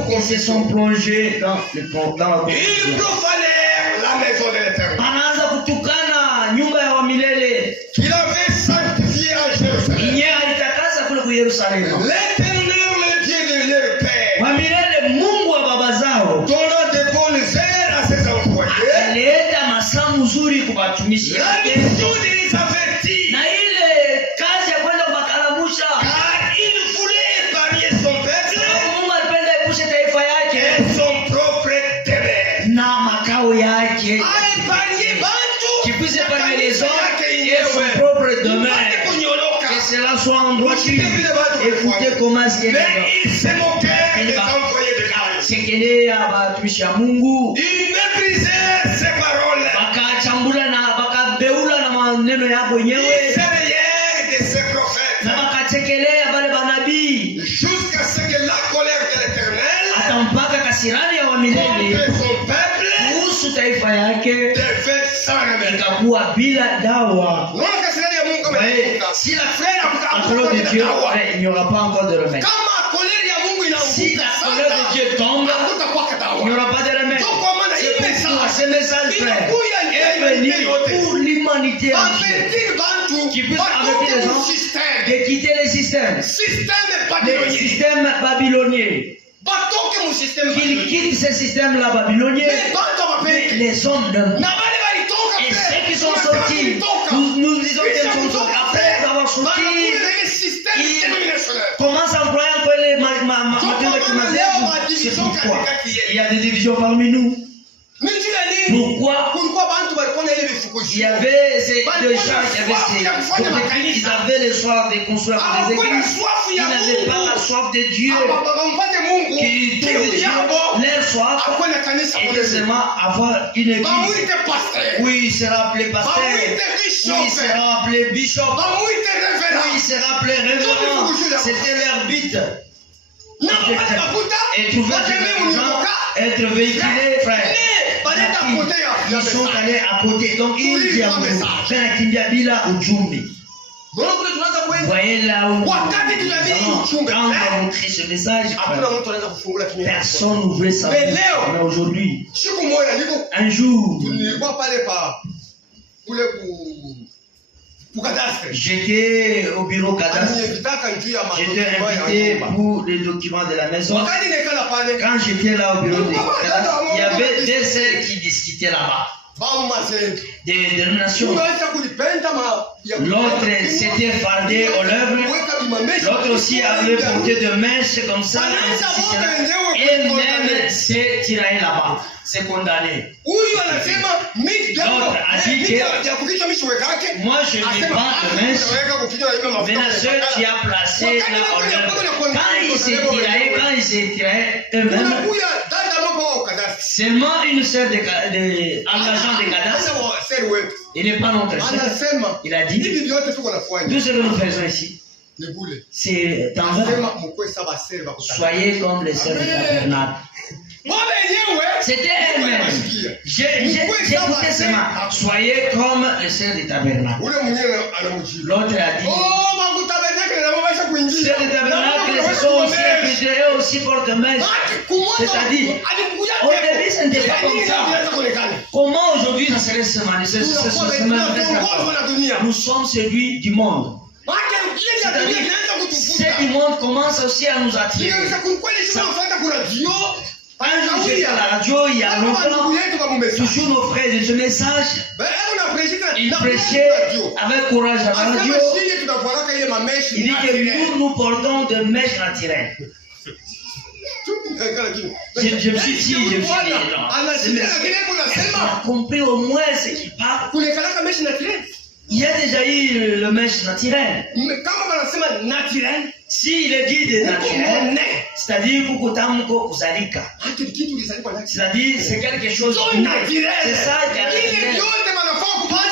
Ils se sont plongés dans la Ils profanèrent la maison de l'Éternel. Anaanza kutukana nyumba ya wamilele. Qu'il avait sanctifié à Jérusalem. Yeye alitakasa kule kwa Yerusalemu. L'Éternel, le Dieu de leur père. Wamilele Mungu wa baba zao. Donna de bonnes heures à ses employés. Alileta masaa mzuri kwa watumishi La wake. mission de les avertir. Na ile kazi ya kwenda kuwakalamusha. Car il voulait épargner son peuple. Mungu alipenda epushe taifa yake. Et son propre demeure. Na makao yake. A épargné Bantu. Qui puisse épargner les hommes et son propre demeure. Que cela soit en droiture. Écoutez comment c'est. Mais il se moquait des employés de Dieu. Sekelea watumishi wa Mungu. Il méprisait ses paroles. Bakachambula na bakabeula na maneno yako Il wenyewe. se riait de ses prophètes. Na bakachekelea wale manabii. Jusqu'à ce que la colère de l'Éternel Hata mpaka kasirani ya wamilele contre son peuple kuhusu taifa yake devait s'arrêter. ikakuwa bila dawa. Unaona kasirani ya Mungu kama inakuja. Si la colère de Dieu, il n'y aura pas encore de remède. Kama colère ya Mungu Si inaanguka la colère de Dieu tombe, hakutakuwa il n'y dawa. aura pas de remède. Donc kwa maana hii Ce message, frère, est venu pour l'humanité entière. avertir Bantu Qui puisse pas avertir les contre gens le système. de quitter les systèmes. Les babylonien. systèmes babyloniens. Batoke mu système Qu'ils babylonien. quittent ces systèmes-là babyloniens. Mais Bantu Mais wapeke. les hommes de Na wale walitoka et pe. ceux qui sont sortis, Walitoka. nous disons Kisha qu'ils sont sortis. kutoka Après pe. avoir sorti, Wanakuja ile système Ils- denominationnel. commence à employer un peu les matériaux qui c'est pourquoi il y a des divisions parmi nous. Miji ya nini? Pourquoi Kulikuwa bantu walikuwa na ile mifuko il y avait ces deux gens, il y avait Ils ils avaient le soif de construire des églises. Ils n'avaient pas la soif de Dieu. Wampate Mungu. Qui Kiu Dieu, yabo leur soif akuwe na kanisa était kule. seulement avoir une église. Bamwite pasteur. Oui, il sera appelé pasteur. Bamwite Oui, il bishop. sera appelé bishop. Bamwite Oui, il reverend. sera appelé révérend. C'était leur but. Na wapate mafuta. Et trouver Watembee des gens, munyoka. être véhiculés, frère. Ne, baleta kote ya Ils sont message. allés à côté. Donc, ils disent à nous, Kanakimbia bila ujumbe. Mbona kule tunaanza kwenda? Voyez là où Wakati tunaamini ujumbe. quand on va montrer ce message, Hakuna mtu anaweza kufungula kinywa. personne n'ouvrait sa Mais bouche. leo- Mais aujourd'hui, Siku moja niko un jour, nilikuwa pale kule ku kadastre. j'étais au bureau cadastre. Alinievitaka juu ya J'étais madocument ya invité nyumba. pour les documents de la maison. Wakati nikala pale Quand j'étais là au bureau de cadastre, il y avait deux sœurs qui discutaient là-bas. des dénominations. L'autre s'était fardé aux lèvres. L'autre aussi avait porté de mèches comme ça. Et même s'est tiré là-bas. C'est condamné. L'autre a dit que moi je n'ai pas de mèche. Mais la seule qui a placé là aux lèvres. Quand il s'est tiré eux-mêmes, seulement une sœur engageant des cadastres. Il n'est pas notre chef. Il a dit tout ce que nous faisons ici, c'est envers. Soyez comme les sœurs du tabernacle. C'était elle-même. J'écoutais seulement. Soyez comme les sœurs du tabernacle. L'autre a dit sœurs du tabernacle, ce sont aussi accusés, aussi portent main. C'est-à-dire, au début, ce n'était pas comme ça. Comment aujourd'hui ça serait ce nous sommes celui du monde. C'est du monde commence aussi à nous attirer. Un jour, j'étais à la radio, il y a longtemps, toujours nos frères de ce message, ils prêchaient avec courage à la radio. Il dit que nous portons de mèches naturelles. Je me suis dit, non. Elle a compris au moins ce qu'il parle. Il y a déjà eu le mèche naturel. Si le guide est naturel, c'est-à-dire c'est-à-dire c'est quelque chose de naturel. C'est ça qui est naturel.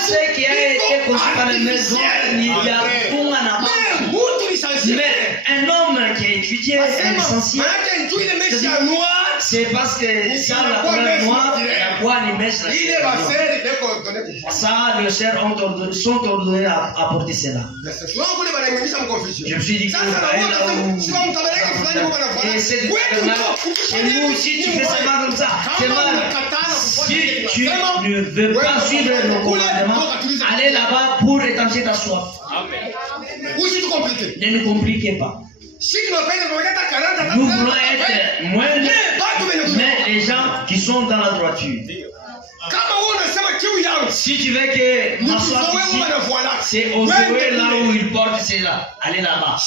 Ce qui a été construit par les maisons, il y a tout un amas. Mais un homme qui a étudié un essentiel, c'est parce que ça, la couleur noire, la voix les mèches. Ça, les sœurs sont ordonnés à porter cela. Je me suis dit que et c'est chez nous, si tu fais seulement comme ça, c'est mal. Si tu ne veux pas suivre nos commandements, allez là-bas pour étancher ta soif. Ne nous compliquez pas. Nous voulons être moindres, mais les gens qui sont dans la droiture. Si tu veux que ma soif ici, c'est au zéro là où ils portent cela. Allez là-bas.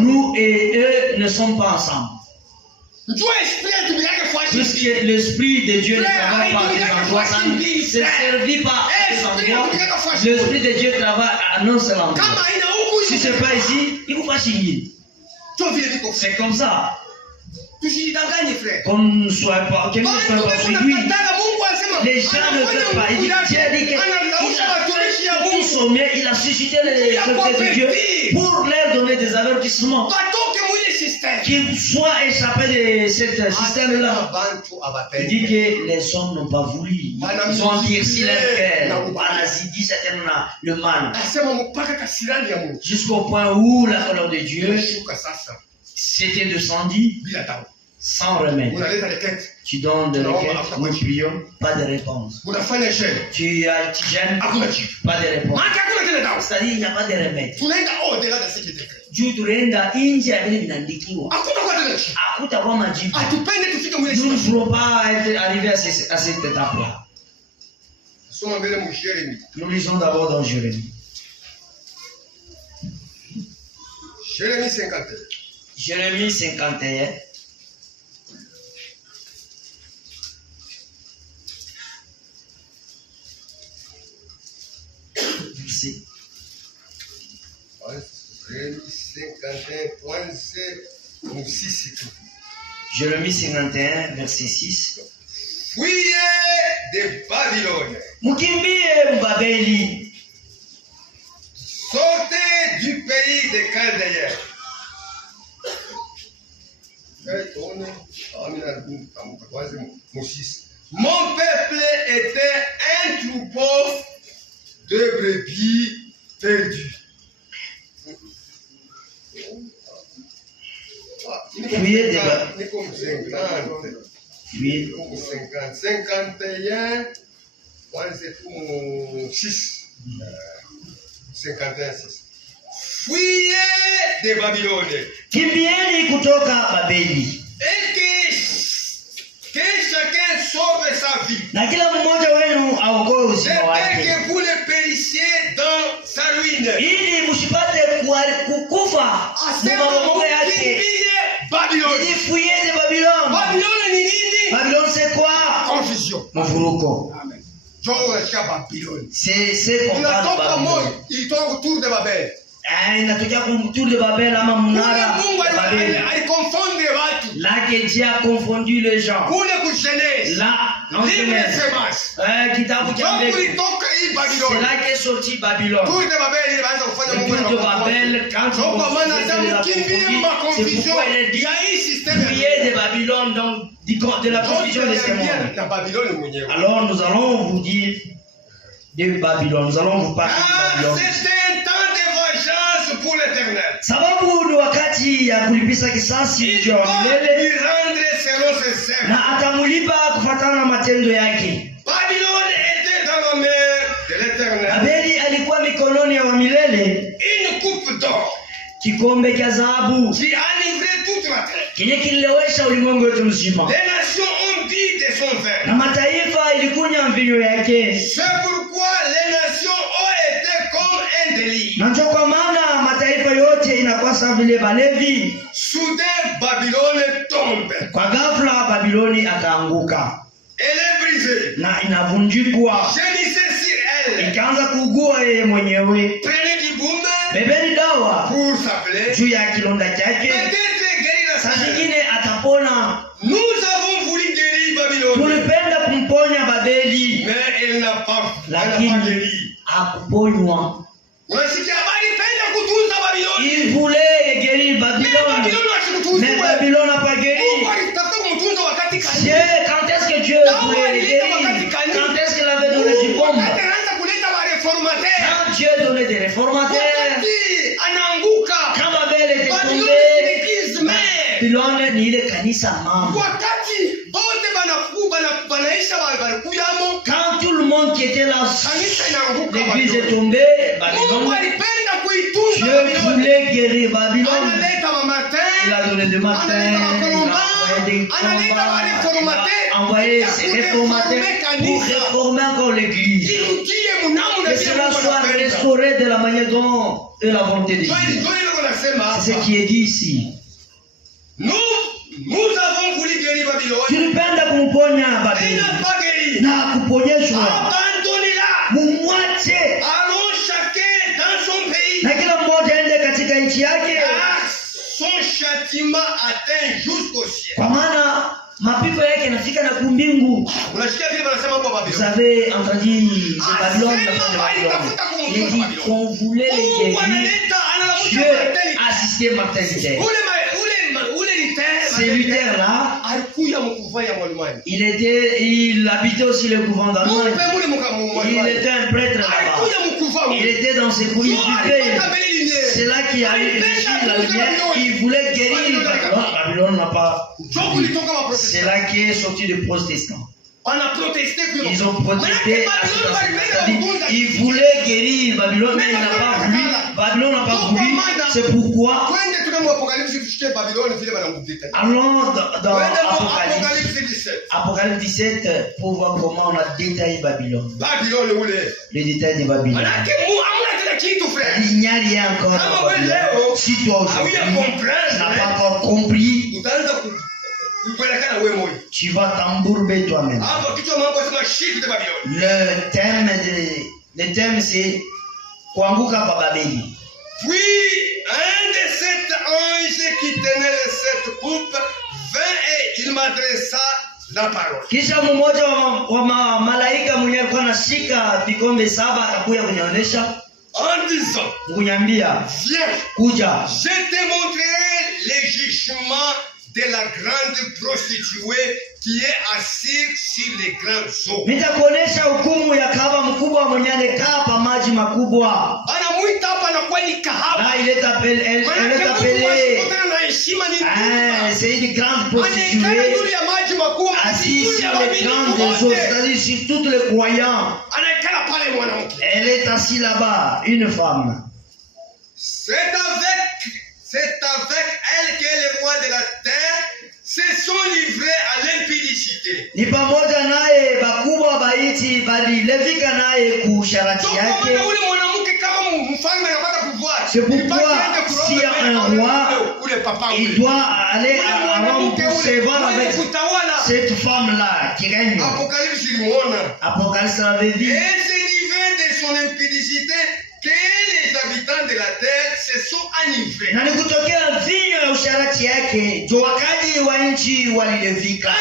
Nous et eux ne sommes pas ensemble. Puisque l'Esprit de Dieu ne travaille pas à des endroits, ça ne se servit pas à des endroits. L'Esprit de Dieu travaille à un seul endroit. Si ce n'est pas ici, il ne faut pas signer. C'est comme ça. Qu'on ne soit pas, qu'on ne soit pas séduit. Les gens ne veulent pas. Dieu a dit qu'il a tout sommet, il a suscité les serviteurs de Dieu pour leur donner des avertissements. Qu'ils soient échappés de ce système-là. Il dit que les hommes n'ont pas voulu. Ils ont endurci leur cœur. Parasite, certainement le mal. Jusqu'au point où la colère de Dieu s'était descendue sans remède. Tu donnes de requêtes, nous prions, pas de réponse. Tu gênes, pas de réponse. C'est-à-dire, il n'y a pas de remède. Nous ne voulons pas arriver à cette étape-là. Nous lisons d'abord dans Jérémie. Jérémie 51. Jérémie 51, verset 6. Fuyez de Babylone. Mukimbie Babeli. Sortez du pays des Chaldéens. Mon peuple était un troupeau de brebis perdues. Fuyez de Babylone. 51, 6. Fuyez de Babylone. Kimbieni kutoka Babeli. Et que chacun sauve sa vie. Na kila mmoja mvuruko. C'est qu'on parle de Babylone. Il tourne autour de Babel. Inatokea kumtour de Babel ama mnara Babel. Là que Dieu a confondu les gens. Là, non kitabu cha mbele. C'est là qu'est sorti Babylone. Le tour de Babel, quand c'est pourquoi il est dit prier de Babylone, donc de la confusion de ce monde. Alors nous allons vous dire de Babylone. Nous allons vous parler de Babylone. Pour l'éternel. Sababu ni wakati ya kulipisa kisasi cha milele na atamulipa kufuatana na matendo yake. Babylone était dans la main de l'éternel. Babeli alikuwa mikononi ya wa milele. Une coupe d'or. Kikombe cha dhahabu. Qui enivrait toute la terre. Kenye kililewesha ulimwengu wote mzima. Les nations ont bu de son vin. Na mataifa ilikunywa mvinyo yake. C'est pourquoi les nations ont été comme un délit. Na ndio kwa maana mataifa yote inakuwa sawa vile balevi. Soudain Babylone tombe. Kwa ghafla Babiloni akaanguka. Elle est brisée. Na inavunjikwa. Gémissez sur elle. Ikaanza kuugua yeye mwenyewe. Prenez du baume. Bebeni dawa. Pour s'appeler. Juu ya kilonda chake. Saa zingine atapona. Nous avons voulu guérir Babylone. Tulipenda kumponya Babeli. Mais elle n'a pas guéri. Hakuponywa. Unasikia habari penda kutunza Babylone. Il voulait guérir Babylone. Mais Babylone n'a pas guéri. Quand est-ce que Dieu voulait guérir? Quand est-ce qu'il avait donné du bon? Quand Dieu donnait des réformateurs. Quand Babel était tombé, Babylone ni ile kanisa mama. Quand tout le monde qui était là, l'église est tombée, Babylone. Dieu voulait guérir Babylone. Il a donné le matin, il a envoyé des combats, envoyé ses réformateurs pour réformer encore l'église. Que cela soit restauré de la manière dont est la volonté de Dieu. C'est ce qui est dit ici. Nous avons voulu guérir Babylone. Tulipenda kumponya Babylone. Il n'a pas guéri. Na kuponyeshwa. Abandonnez-la. Mumwache. Allons chacun dans son pays. Na kila mmoja aende katika nchi yake. Son châtiment atteint jusqu'au ciel. Kwa maana mapiko yake yanafika na kumbingu. Unasikia vile wanasema hapo Babylone. Vous avez entendu de Babylone, il dit qu'on voulait les guérir. Dieu assistait Martin Luther. C'est Luther là. Il habitait aussi le couvent d'Allemagne. Il était un prêtre là-bas. Il était dans ses coulisses du pays. C'est là qu'il a eu la lumière. Il voulait guérir Babylone. Babylone n'a pas. C'est là qu'il est sorti des protestants. Ils ont protesté. Ils voulaient guérir Babylone, mais il n'a pas voulu. Babylone n'a pas voulu. C'est pourquoi. Allons dans Apocalypse 17 pour voir comment on a détaillé Babylone. Les détails de Babylone. Il n'y a rien encore dans Babylone. Si toi aujourd'hui tu n'as pas encore compris, tu vas t'embourber toi-même. Le thème c'est kuanguka kwa Babeli. Puis un de sept anges qui tenait les sept coupes vint et il m'adressa la parole. Kisha mmoja wa malaika mwenye alikuwa anashika vikombe 7 akakuja kunionyesha en disant, kuniambia, viens, kuja, je te montrerai les jugements de la grande prostituée qui est assise sur les grandes eaux. Nitakuonesha hukumu ya kahaba mkubwa mwenye anakaa pa maji makubwa. Anamuita hapa anakuwa ni kahaba. Elle est appelée. C'est une grande prostituée. Assise sur les grandes eaux, c'est-à-dire sur toutes les croyants. Elle est assise là-bas, une femme. C'est avec elle que les rois de la terre se sont livrés à l'impudicité. Ni pamoja naye bakubwa balilevika naye kusharati yake. C'est pourquoi s'il y a un roi, il doit aller à Rome pour se voir avec cette femme-là qui règne. Apocalypse l'avait dit. Et c'est divin de son impudicité que les habitants de la terre se sont enivrés. Na nikutokea vinyo ya usharati yake, ndio wakaji wa nchi walilevika.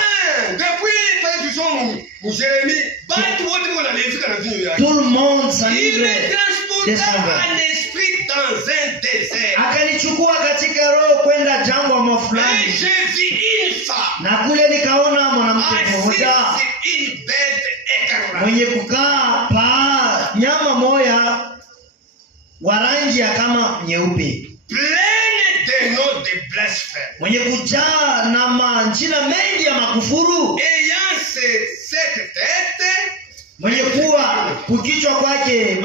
Depuis pale tusoma mu Jérémie, batu wote wanalevika na vinyo yake. Tout le monde s'enivre de son vin. Un esprit dans un désert. Akanichukua katika roho kwenda jangwa mwa fulani. Et j'ai vu une femme. Na kule nikaona mwanamke mmoja une bête écarlate. mwenye kukaa pa nyama moya wa rangi ya kama nyeupe, pleine de noms de blasphème, mwenye kujaa na majina mengi ya makufuru, ayant cette tête, mwenye kuwa kukichwa kwake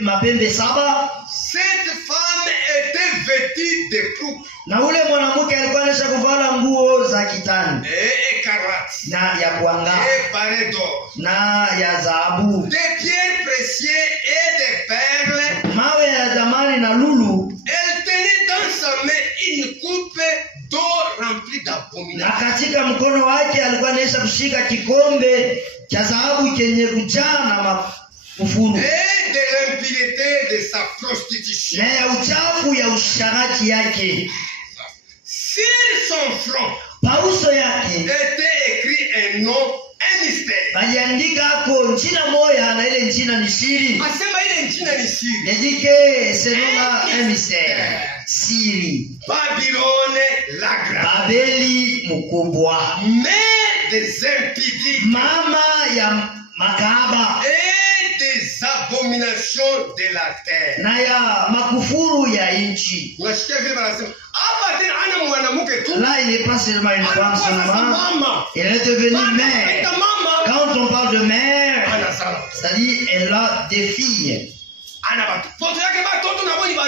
mapembe saba. Cette femme était vêtue de pourpre, na ule mwanamke alikuwa anasha kuvala nguo za kitani et écarlate, na ya kuangaa et barrée d'or, na ya dhahabu, des pierres précieuses et des perles, mawe ya dhamani na lulu. Elle tenait dans sa main une coupe d'or remplie d'abominations. Na katika mkono wake alikuwa anaweza kushika kikombe cha dhahabu kenye kujaa na makufuru, et de l'impureté de sa prostitution. na ya uchafu ya usharati yake. Sur son front Pauso yake était écrit un nom, un mystère. baliandika hapo jina moya, na ile jina ni siri. Asema ile jina ni siri. Dedike selona un mystère. Siri. Babylone la grande. Babeli mkubwa. Mère des impidiques. Mama ya makahaba. Et des abominations de la terre. Na ya makufuru ya nchi. Unasikia vile wanasema, hapa tena ana mwanamke tu. Là, il n'est pas seulement une femme seulement. Elle est devenue mère. Quand on parle de mère, c'est-à-dire elle a des filles.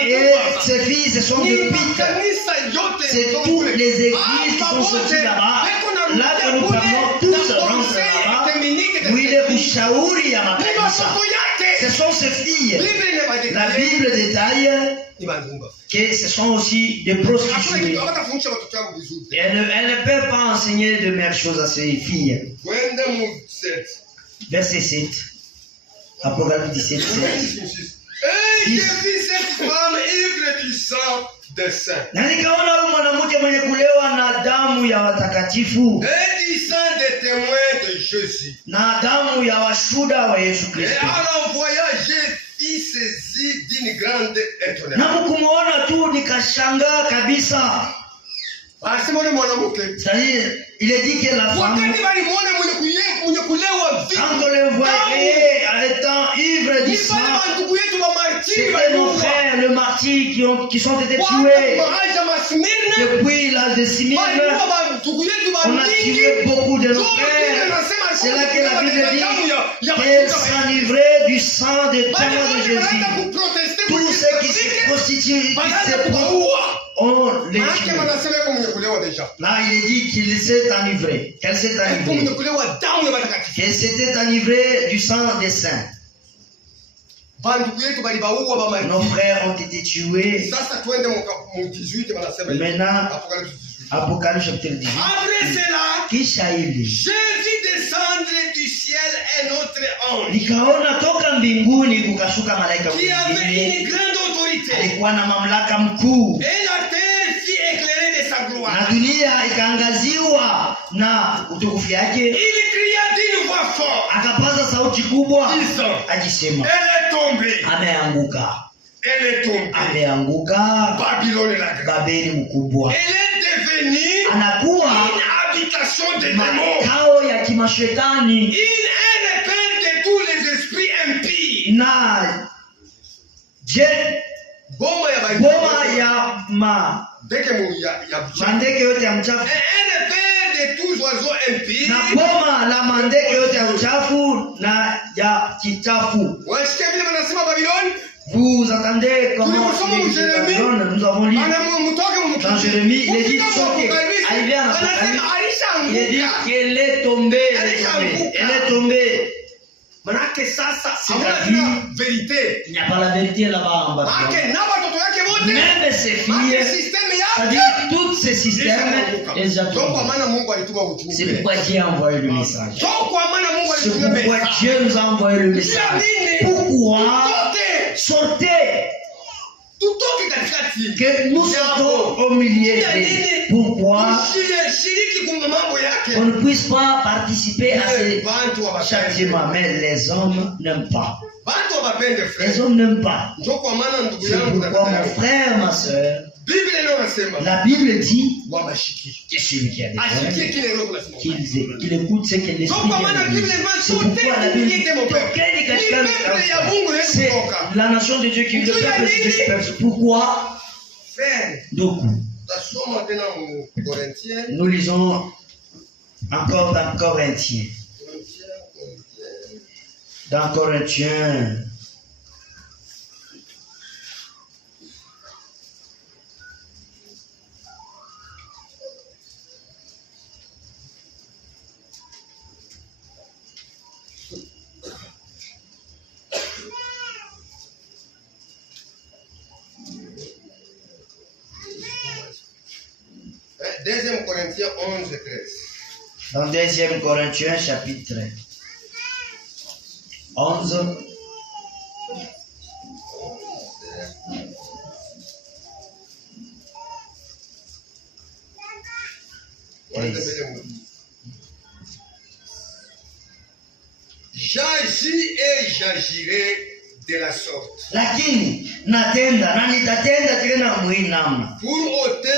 Et ces filles, ce sont des piques. C'est toutes les églises qui sont sorties là-bas. Là que nous parlons, tous rentrent là-bas. Où il est Ushauri ya makanisa. Ce sont ces filles. La Bible détaille que ce sont aussi des prostituées. Elle ne peut pas enseigner de mêmes choses à ses filles. Verset 7. Apocalypse 17, 7. Et j'ai vu cette femme ivre du sang des saints. Na nikaona huyu mwanamke mwenye kulewa na damu ya watakatifu. Et du sang des témoins de Jésus. Na damu ya washuhuda wa Yesu Kristo. Et en le voyant, j'ai été saisi d'une grande étonnement. Na mkumuona tu nikashangaa kabisa. C'est-à-dire, il est dit que la femme, quand on le voyait étant ivre du sang, c'était nos frères, le martyr, qui sont été tués. Depuis l'âge de Smyrne, on a tué beaucoup de nos frères. C'est là que la Bible dit qu'elle s'enivrait du sang de témoins de Jésus. Tous ceux qui se prostituent, qui se prostituent, on les tue. Là, il est dit qu'il s'est enivré. Qu'elle s'est enivrée. Qu'elle s'était enivrée du sang des saints. Nos frères ont été tués. Maintenant, Apocalypse chapitre 18. Après cela, j'ai vu descendre du ciel un autre ange nikaona toka mbinguni kukashuka malaika qui avait mwingine, une grande autorité. alikuwa na mamlaka mkuu, Et la terre fut éclairée de sa gloire. na dunia ikaangaziwa na utukufu yake. Il cria d'une voix forte, Akapaza sauti kubwa disant, akisema, elle est tombée, ameanguka, elle est tombée, ameanguka Babylone la grande. Babeli mkubwa. Elle est devenue Anakuwa une habitation des démons, makao ya kimashetani une repère de tous les esprits impies. na boma ya mandege yote ya mchafu, Un repère de tous oiseaux impies. na boma la mandege yote ya uchafu na ya kichafu. Unasikia vile wanasema Babylone? Vous entendez comment nous avons lu dans Jérémie, il est dit arrivé à l'Apocalypse, il est dit qu'elle est tombée, elle est tombée. Manake sasa C'est hamna la tena vérité. Il n'y a pas la vérité là-bas en bas. Manake na watoto yake wote même ces filles, c'est-à-dire tous ces systèmes, les apôtres. C'est pourquoi Dieu a envoyé le message. C'est pourquoi Dieu nous a envoyé le message. Pourquoi sortez? Que nous sortons au milieu de pourquoi on ne puisse pas participer à ces châtiments. Mais les hommes n'aiment pas. Les hommes n'aiment pas. C'est pourquoi mon frère, ma soeur, la Bible dit que celui qui a des oreilles, qu'il écoute ce que l'Esprit dit. C'est pourquoi la Bible dit c'est la nation de Dieu qui le peuple de Dieu qui perd. Pourquoi? Donc, nous lisons encore dans Corinthiens. Dans Corinthiens. Deuxième Corinthiens 11 et 13. Dans 2 Corinthiens chapitre 11. J'agis et j'agirai de la sorte. Lakini natenda na nitatenda tena mwinamna. Pour ôter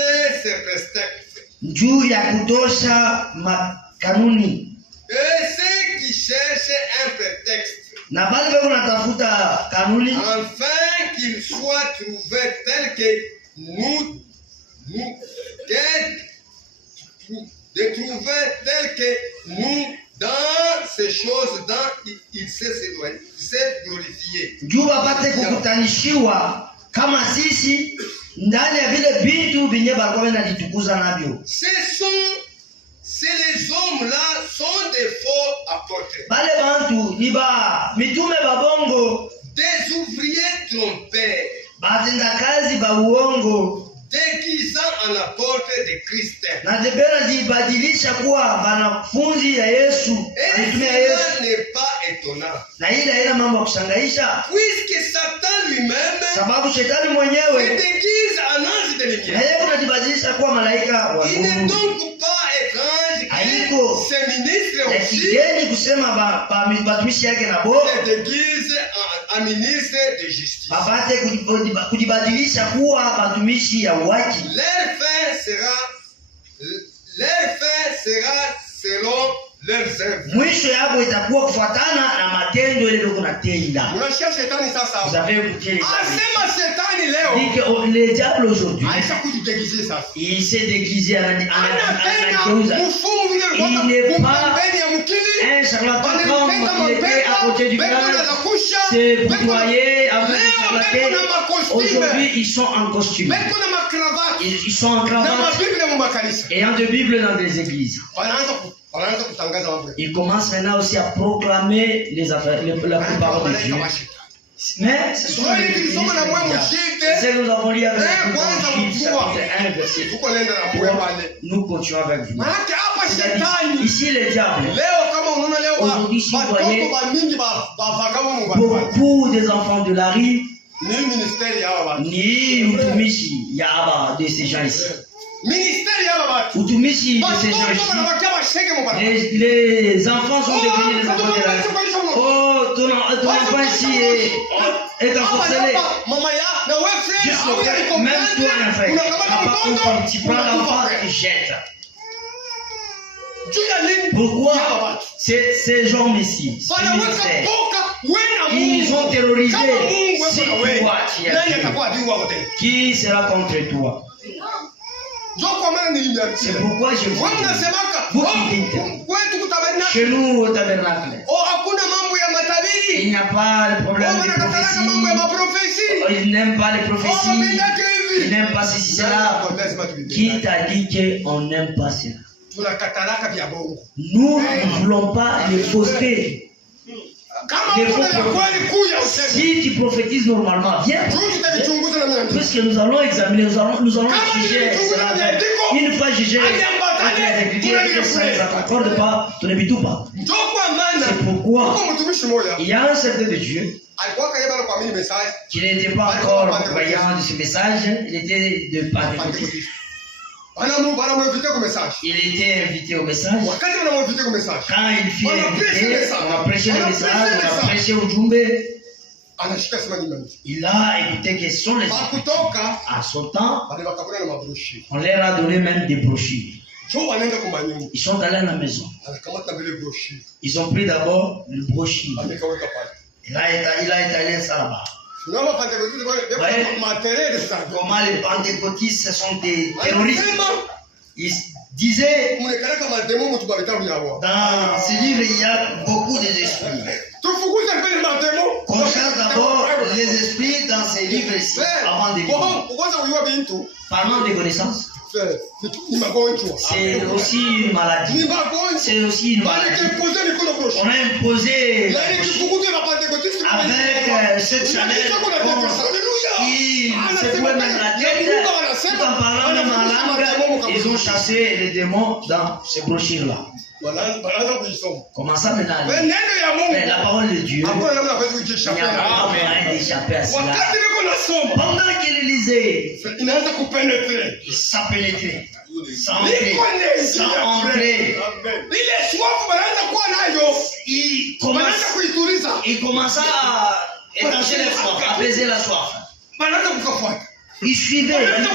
ces préceptes. Juu ya kutosha makanuni. Et ceux qui cherchent un prétexte. Na bali bako natafuta kanuni. Afin qu'il soit trouvé tel que de trouver tel que nous dans ces choses dont il s'est glorifié. Juu bapate kukutanishiwa kama sisi ndani ya vile vitu vinye barua vinajitukuza navyo. C'est les hommes là sont des faux apôtres. Bale bantu ni ba mitume babongo, des ouvriers trompeurs, batendakazi ba uongo, déguisant en apôtres de Christ. Na debena jibadilisha kuwa wanafunzi ya Yesu. Et cela n'est pas étonnant. Na ile haina mambo ya kushangaisha. Puisque Satan lui-même sababu shetani mwenyewe se déguise en ange de lumière. Na yeye anajibadilisha kuwa malaika wa Il n'est donc pas étrange que ces ministres aussi kigeni kusema batumishi yake na bo se déguise en ministre de justice. Babate kujibadilisha kuwa batumishi ya uwaki. Leur fin sera selon leurs œuvres. Mwisho yabo itakuwa kufuatana na matendo ile ndio kunatenda. Unashia shetani sasa. Vous avez écouté. Asema shetani leo. Dit que le diable aujourd'hui. Aisha kujidéguiser sasa. Il s'est déguisé anageuza. Il n'est pas un charlatan comme il était à côté du village. C'est pourvoyer avec le charlatan. Aujourd'hui ils sont en costume. Ils sont en cravate. Ayant de Bible dans des églises. Ils commencent maintenant aussi à proclamer la parole de Dieu. Mais ce sont les églises. C'est nous avons lu avec chapitre 1 verset 3. Nous continuons avec vous. Ici le diable. Aujourd'hui si vous voyez beaucoup des enfants de la rue, ni utumishi yaba de ces gens ici. Utumishi de ces gens ici. Les enfants sont devenus les enfants de la rue. Oh, ton enfant ici est ensorcelé. Même toi, mon frère, papa, tu prends l'enfant et jette. Pourquoi ces gens ici, ils ont terrorisé. Si toi tu es, qui sera contre toi? C'est pourquoi je vous dis, chez nous au tabernacle, il n'y a pas le problème de prophétie. Ils n'aiment pas les prophéties. Ils n'aiment pas ceci, cela. Qui t'a dit qu'on n'aime pas cela? Nous ne voulons pas les faussetés. Si tu prophétises normalement, viens. Puisque nous allons examiner, nous allons juger. Une fois jugé, ça ne t'accorde pas, tu ne bitou pas. C'est pourquoi il y a un serviteur de Dieu qui n'était pas encore croyant de ce message, il était de Pentecôte. Il était invité au message. Quand il fut invité, on a prêché le message, on a prêché au Djoumbé. Il a écouté quels sont les écritures. À son temps, on leur a donné même des brochures. Ils sont allés à la maison. Ils ont pris d'abord le brochure. Il a étalé ça là-bas. Comment les pentecôtistes sont des terroristes. Ils disaient, dans ce livre, il y a beaucoup d'esprits. On cherche d'abord les esprits dans ces livres-ci, avant de vivre. Parlant des connaissances, c'est aussi une maladie. C'est aussi une maladie. On a imposé avec cette chanel qui secouait même la tête, tout en parlant même en langue, ils ont chassé les démons dans ces brochures-là. Comment ça maintenant? Mais la parole de Dieu, il n'y a pas moyen d'échapper à cela. Pendant qu'il lisait, il s'est pénétré. Sans entrer. Il commença à étancher la soif, à apaiser la soif. Il suivait, il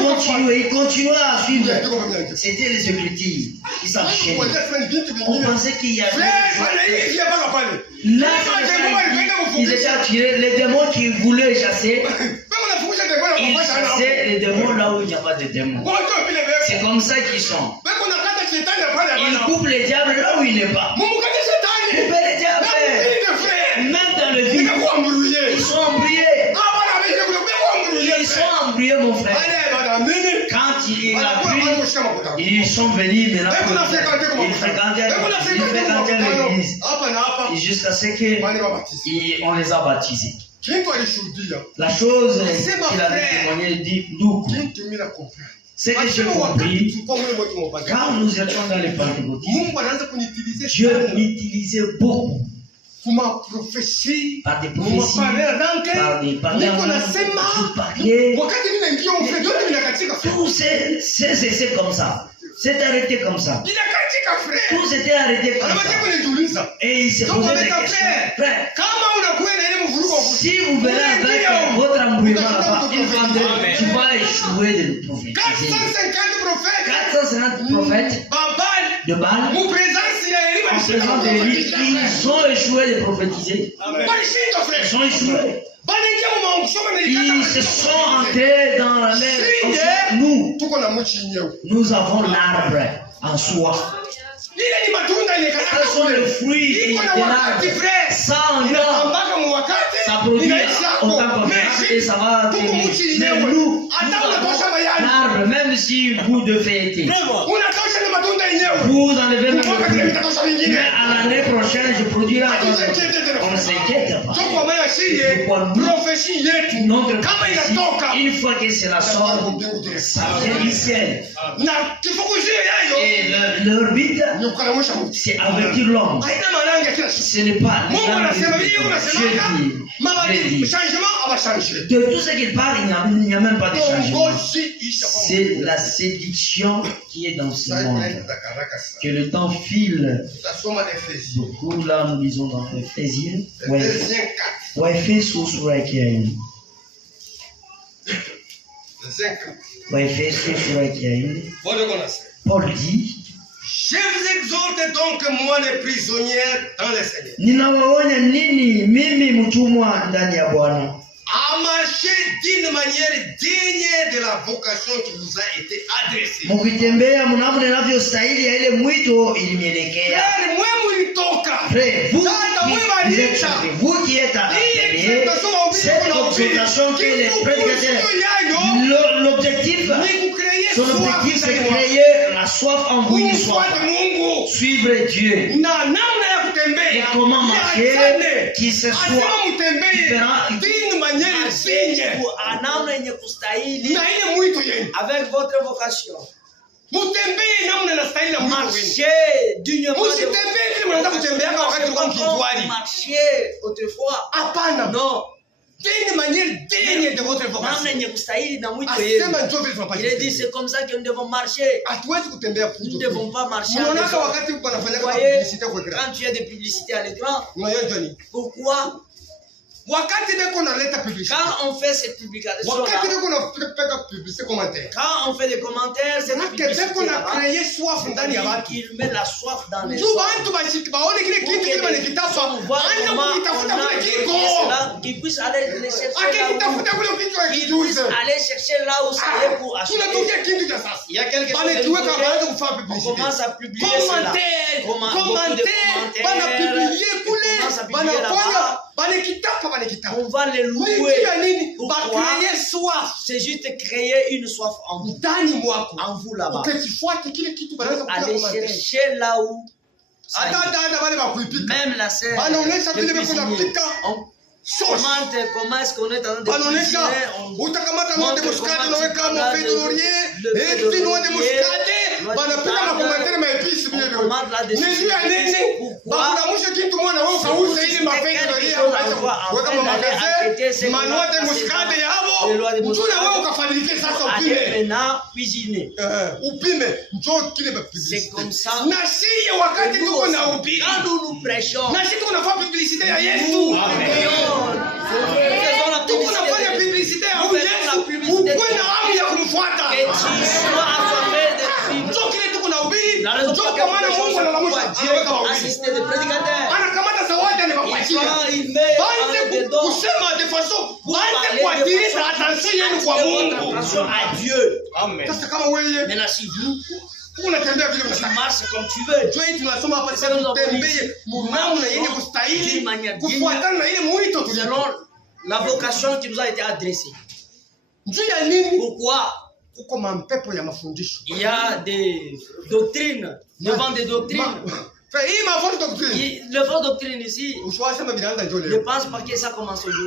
continuait à suivre. C'était les Écritures qui s'enchaînaient. On pensait qu'il y avait. Là, ils étaient attirés. Les démons qui voulaient chasser, ils chassaient les démons là où il n'y a pas de démons. C'est comme ça qu'ils sont. Ils coupent les diables là où il n'est pas. Couper les diables. Même dans le vide, ils sont embrouillés. Ils sont embrouillés, mon frère. Quand il a vu, ils sont venus maintenant. Ils fréquentaient l'église. Jusqu'à ce qu'on les a baptisés. La chose qu'il avait témoigné dit nous. C'est que j'ai compris, quand nous étions dans les pentecôtistes, Dieu m'utilisait beaucoup. Par des prophéties, par des parlements, je parlais. Tout c'est comme ça. C'est arrêté comme ça. Tout s'était arrêté comme ça. Et il s'est posé des questions. Frère, si vous venez avec votre embrouillement là-bas, tu vas échouer de le prophétiser. 450 prophètes de Baal, en présence d'Élie, ils ont échoué de prophétiser. Ils ont échoué. Ils se sont entrés dans la mer. Nous avons l'arbre en soi. Ce sont les fruits de l'arbre. Sans l'arbre, ça produit autant qu'on fait et ça va tenir. Mais nous avons l'arbre, même si vous devez être. Vous enlevez même le fruit. Mais à l'année prochaine, je produirai encore. On ne s'inquiète pas. Pourquoi notre prophétie, une fois que cela sort, ça vient du ciel. Et leur but, c'est avertir l'homme. Ce n'est pas de tout ce qu'il parle, il n'y a même pas de changement. C'est la séduction qui est dans ce monde. Que le temps file. Beaucoup là, nous lisons dans Éphésiens. Ouais, Éphésiens sur Éphésiens. Paul dit, je vous exhorte donc, moi les prisonniers dans le Seigneur, ninawaonya nini mimi mtumwa ndani ya Bwana, à marcher d'une manière digne de la vocation qui vous a été adressée. Mukitembea mnavyo ninavyostahili ya ile mwito ilimielekea. Vous qui êtes appelés, cette exhortation que les prédicateurs, l'objectif, son objectif c'est créer la soif en vous, une soif, suivre Dieu. et comment marcher qui se soit différent avec votre vocation. Marcher dignement. Marcher autrefois. Non. D'une manière digne de votre vocation. Il est dit, c'est comme ça que nous devons marcher. Nous ne devons pas marcher. Vous voyez, quand tu as des publicités à l'écran, pourquoi? Quand on fait cette publication, quand on fait des commentaires, c'est il met la soif dans les gens. Qu'ils puissent aller les chercher là où c'est pour acheter. Il y a quelques choses on commence à publier cela. On va les louer. Pourquoi? C'est juste créer une soif en vous là-bas. Allez chercher là où même la sœur on commente comment est-ce qu'on est en train de cuisiner. On montre c'est comme ça. Quand nous nous prêchons, faisons la publicité à assister des prédicateurs. Il met des dons attention à Dieu. Amen. Maintenant, si vous tu marches comme tu veux. Selon la vocation qui nous a été adressée. Pourquoi? Il y a des doctrines, devant des doctrines. Le faux doctrine ici, je pense pas que ça commence aujourd'hui.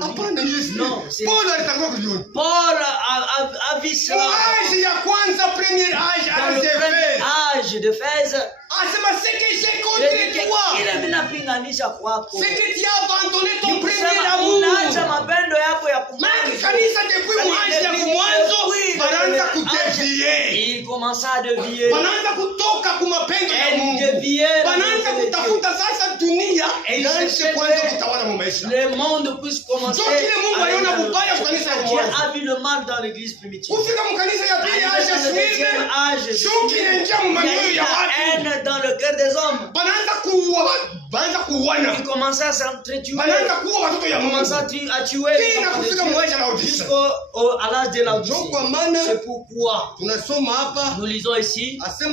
Non, c'est Paul a vu cela. Dans le premier âge d'Éphèse, il amenapinganisha kwako. C'est que tu as abandonné ton premier amour. Il commença à dévier. Le monde puisse commencer à Dieu a vu le mal dans l'église primitive. Il y a haine dans le cœur des hommes. Il commença à s'entretuer. Il commença à tuer jusqu'à l'âge de l'Odyssée. C'est pourquoi nous lisons ici je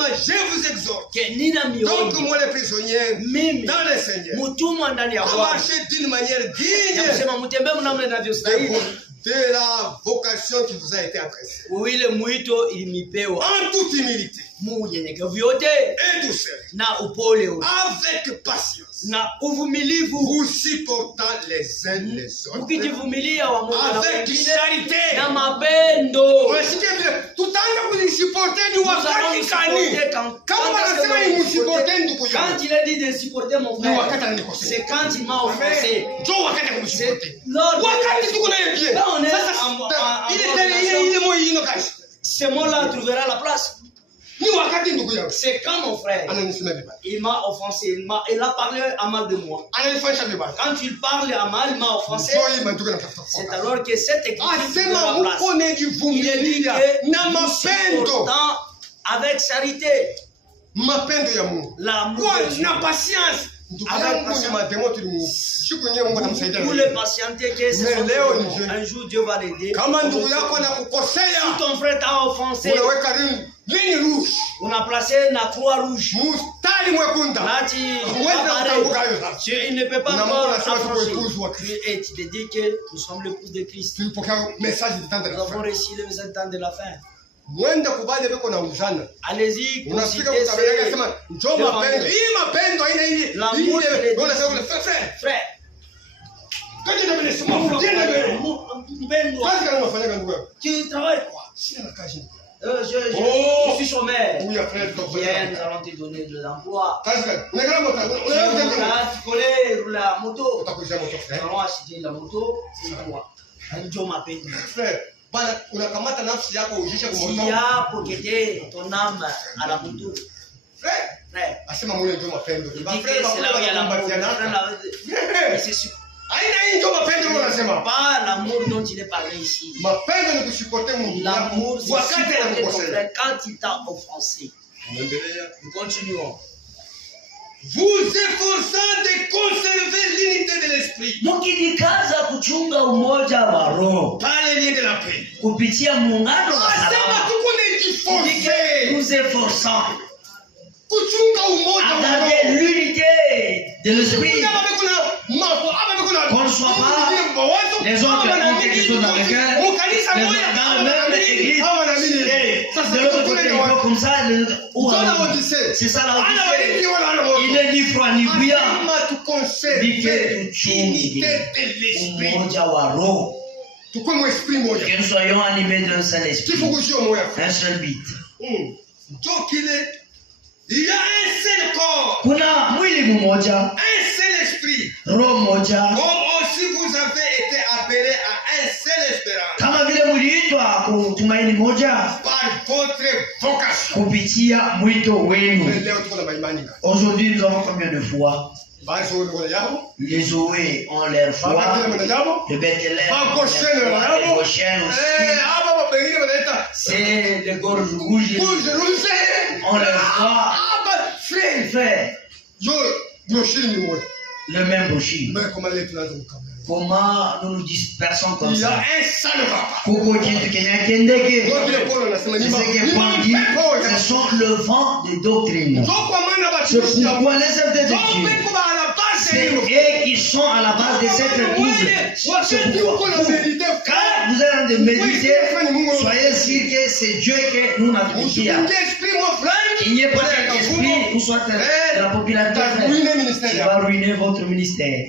vous exhorte, donc moi les prisonniers dans le Seigneur, marchez d'une manière digne de la vocation qui vous a été adressée. En toute humilité et douceur, avec patience, vous supportant les uns les autres, avec charité. Quand il a dit de supporter mon frère, c'est quand il m'a offensé. Ce mot-là trouvera la place. C'est quand mon frère, il m'a offensé, il a parlé à mal de moi. Quand il parle à mal, il m'a offensé. C'est alors que cette écriture trouvera la place. Il est dit que supportant avec charité. L'amour de patience. Vous le patientez que un jour Dieu va l'aider. Si ton frère t'a offensé, on a placé la croix rouge. Là, il ne peut pas encore s'approcher. Et tu te dis que nous sommes l'épouse de Christ. Nous avons reçu le message de la fin. Mwenda kubali beko na uzana. Allez-y, unafika kutabeleka sema njoo mapendo. Hii mapendo haina hii. L'amour, Unasema frère. Quand tu t'appelles ce mot, tu travailles quoi? Je suis chômeur. Oui, frère, nous allons te donner de l'emploi. Tu connais la moto? Nous allons acheter la moto. C'est quoi? Frère, unakamata nafsi yako ujishe kwa moto. Tu as pocketé ton âme à la moto. Frère, asema moyo ndio mapendo. C'est là où il y a l'amour. C'est sûr. Pas l'amour dont il est parlé ici. L'amour, c'est quand il t'a offensé. Nous continuons. Vous efforçant de conserver l'unité de l'esprit. Mukijikaza kuchunga umoja wa roho. Par les liens de la paix. Kupitia muungano wa salama. Nous efforçons. Garder l'unité de l'esprit. Qu'on ne soit pas les autres ont quelque chose avec eux. Dans la même église. De l'autre côté, il faut comme ça. C'est ça la Odyssée. Il n'est ni froid ni bouillant. Dit que tu umoja wa roho. Que nous soyons animés d'un seul esprit. Un seul but. Il y a un seul corps. Kuna mwili mmoja. Un seul esprit. Roho moja. Comme aussi vous avez été appelés à un seul espérance. Kama vile mliitwa kutumaini moja. Par votre vocation. Kupitia mwito wenu. Aujourd'hui nous avons combien de foi? Les Zoé ont leur foi. Le Bethléem ont leur foi. Les Goshen aussi. C'est les gorges rouges. On leur foi. Frère. Le même rocher. Comment nous nous dispersons comme ça? Ce sont le vent de doctrine. C'est pourquoi les œuvres de Dieu, c'est eux qui sont à la base de cette double. C'est pourquoi, quand vous êtes en train de méditer, soyez sûrs que c'est Dieu que nous n'avons pas. Il n'y a pas d'esprit ou soit de la popularité qui va ruiner votre ministère.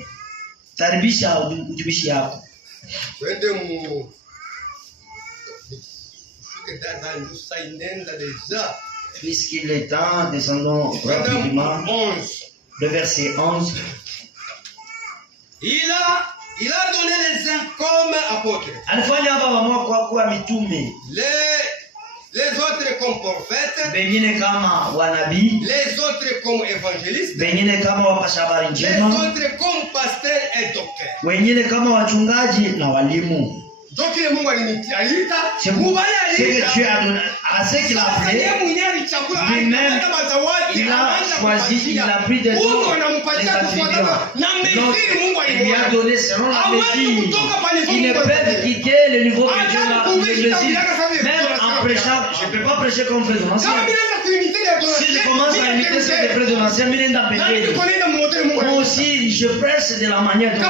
Taribisha utumishi yako. Puisqu'il est temps, descendons rapidement. Le verset 11. Il a donné les uns comme apôtres. Alifanya baba kwa kuwa mitume. Les autres comme prophètes. Bengine kama wanabii. Les autres comme évangélistes. Bengine kama wapasha habari njema. Les autres comme pasteurs et docteurs. Wengine kama wachungaji na walimu. Donc Mungu aliniita. C'est que Dieu a donné à ce qu'il a appelé. Lui-même, il a choisi, il a pris des dons, les attribuants. Donc, il lui a donné selon la mesure. Il ne peut quitter le niveau que Dieu l'a donné. Même en prêchant, je ne peux pas prêcher comme frère de l'ancien. Si je commence à imiter ce que frère de l'ancien, moi aussi, je prêche de la manière dont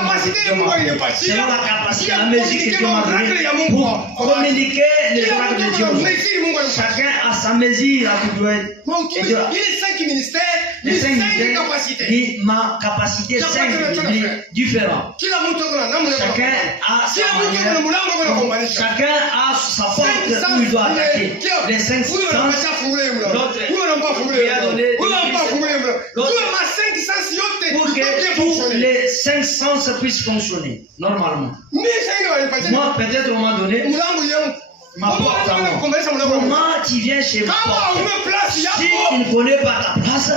selon la capacité, la mesure que Dieu m'a donnée pour communiquer les paroles de Dieu. Chacun a sa mesure à tout doit être. Les 5 ministères, et ma capacité 5 différents. Chacun a sa manière. Chacun a sa porte où il doit attaquer. Les 5 sens. L'autre lui a donné pour que tous les 5 sens puissent fonctionner normalement. Moi, peut-être au moment donné, ma porte à moi. Comment tu viens chez ma porte? Si tu ne connais pas ta place,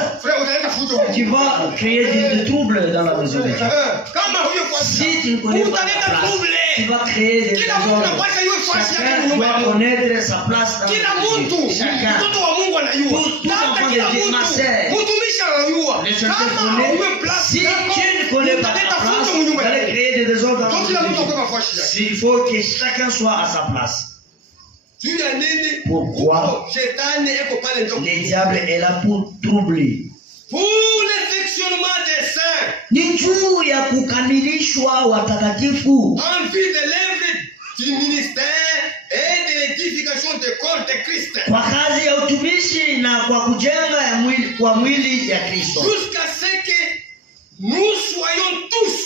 tu vas créer des troubles dans la maison de Dieu. Si tu ne connais pas ta place, tu vas créer des désordres. Chacun doit connaître sa place dans la maison de Dieu. Chacun. Tout enfant de Dieu, ma sœur, les gens te connaissent. Si tu ne connais pas ta place, vous allez créer des désordres dans la maison de Dieu. Il faut que chacun soit à sa place. Pourquoi le diable est là pour troubler? Pour l'effectionnement des saints. Ni juu ya kukamilishwa watakatifu. En vue de l'œuvre du ministère et de l'édification des corps corps de Christ. Kwa kazi ya utumishi na kwa kujenga ya mwili ya Kristo. Jusqu'à ce que nous soyons tous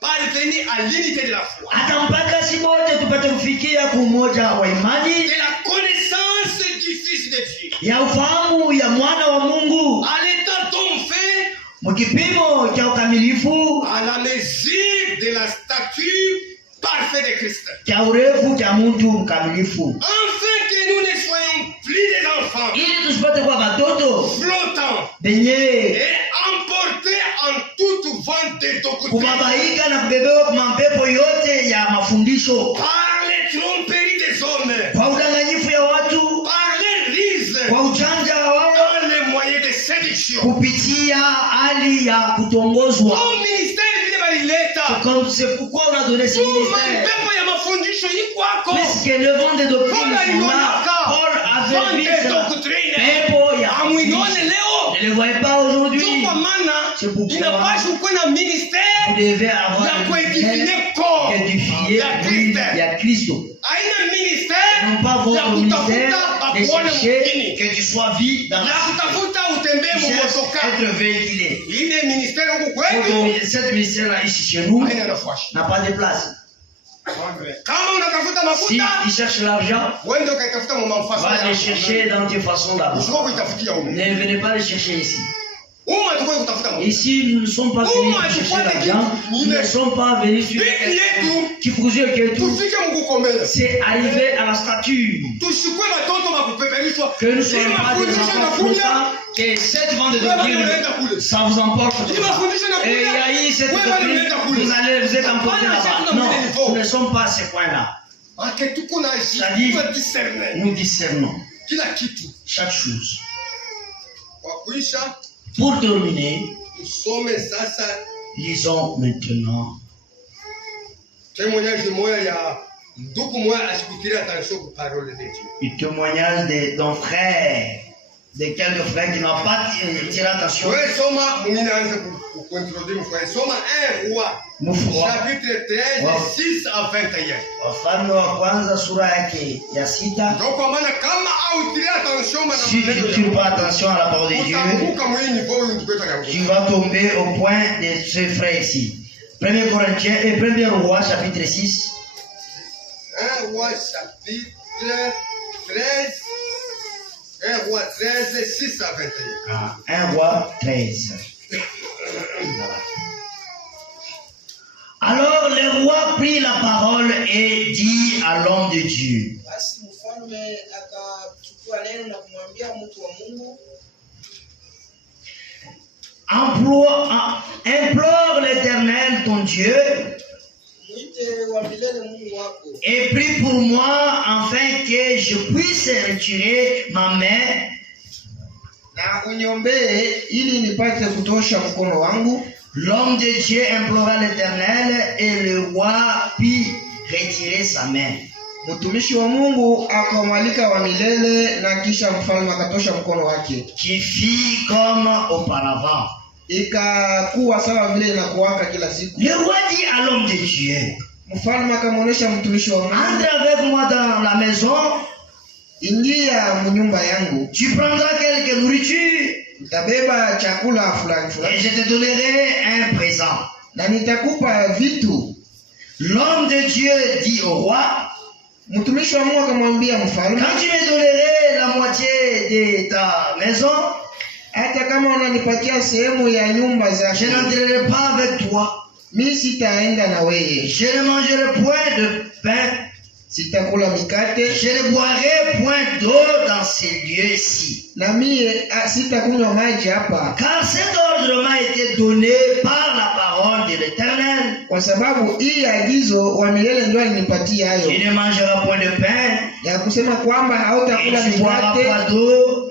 parvenus à l'unité de la foi. Hata mpaka sisi wote tupate kufikia umoja wa imani. De la connaissance du Fils de Dieu. Ya ufahamu ya mwana wa Mungu. À l'état d'homme fait. Mkipimo cha ukamilifu. À la mesure de la stature parfaite de Christ. Cha urefu cha mtu mkamilifu. Afin que nous ne soyons plus des enfants. Ili tusipate kuwa watoto. Flottants. Benye. Et emportés en toute vent de doctrine. Kubabaika na kubebewa kwa mapepo yote ya mafundisho. Par les tromperies des hommes. Kwa udanganyifu ya watu. Par les ruses. Kwa ujanja wao. Dans les moyens de séduction. Kupitia hali ya kutongozwa. Au ministère vile balileta. Comme c'est pourquoi on a donné ce ministère. Mapepo ya mafundisho iko hapo. Puisque le vent de doctrine Paul avait vu pepo ya amwinone leo. Ne le voyez pas aujourd'hui. C'est pourquoi inapaswa kuwa na ministère. Vous devez avoir un ministère édifié ya Kristo. Haina ministère. Non pas votre ministère de chercher que tu sois vie dans la être véhiculé. Ile ministère huko kwetu. Cette ministère là ici chez nous n'a pas de place. Si tu cherches l'argent, va le chercher dans tes façons là-bas. Ne venez pas le chercher ici. Ici, nous ne sommes pas venus chercher l'argent. Nous ne sommes pas venus sur qui faisait que tout. C'est arrivé à la stature. Que nous ne soyons pas des enfants flottants. Que cette vente de doctrine, ça vous emporte. Et il y a eu cette doctrine, vous êtes emportés là-bas. Non, nous ne sommes pas à ce point-là. C'est-à-dire, nous discernons chaque chose. Pour terminer, lisons maintenant témoignage d'un frère, de quelques frères qui n'ont pas tiré attention. Chapitre 13, 6 à 21. Wafalme wa kwanza sura yake ya 6. Si tu ne tires pas attention à la parole de Dieu, tu vas tomber au point de ce frère ici. 1 Corinthiens et 1 Roi chapitre 6. 1 Roi chapitre 13. 1 Roi 13, 6 à 21. 1 Roi 13. Alors le roi prit la parole et dit à l'homme de Dieu. Implore l'Éternel ton Dieu et prie pour moi afin que je puisse retirer ma main. L'homme de Dieu implora l'Éternel et le roi put retirer sa main. Mtumishi wa Mungu akamwalika wa milele na kisha mfalme akatosha mkono wake. Qui fit comme auparavant. Ikakuwa sawa vile inakuwaka kila siku. Le roi dit à l'homme de Dieu. Mfalme akamwonyesha mtumishi wa Mungu. Entre avec moi dans la maison. Ingia mnyumba yangu. Tu prendras quelque nourriture. Nitabeba chakula fulani fulani. Et je te donnerai un présent. Na nitakupa vitu. L'homme de Dieu dit au roi. Mtumishi wa Mungu akamwambia mfalme. Quand tu me donnerais la moitié de ta maison, hata kama unanipatia sehemu ya nyumba zako, je n'entrerai pas avec toi. Mimi sitaenda na wewe. Je ne mangerai point de pain. Sitakula mikate. Je ne boirai point d'eau dans ces lieux-ci. Na mimi sitakunywa maji hapa. Car cet ordre m'a été donné par la parole de l'Éternel. Kwa sababu hii agizo wa milele ndio alinipatia hayo. Tu ne mangeras point de pain. Ya kusema kwamba hautakula mikate,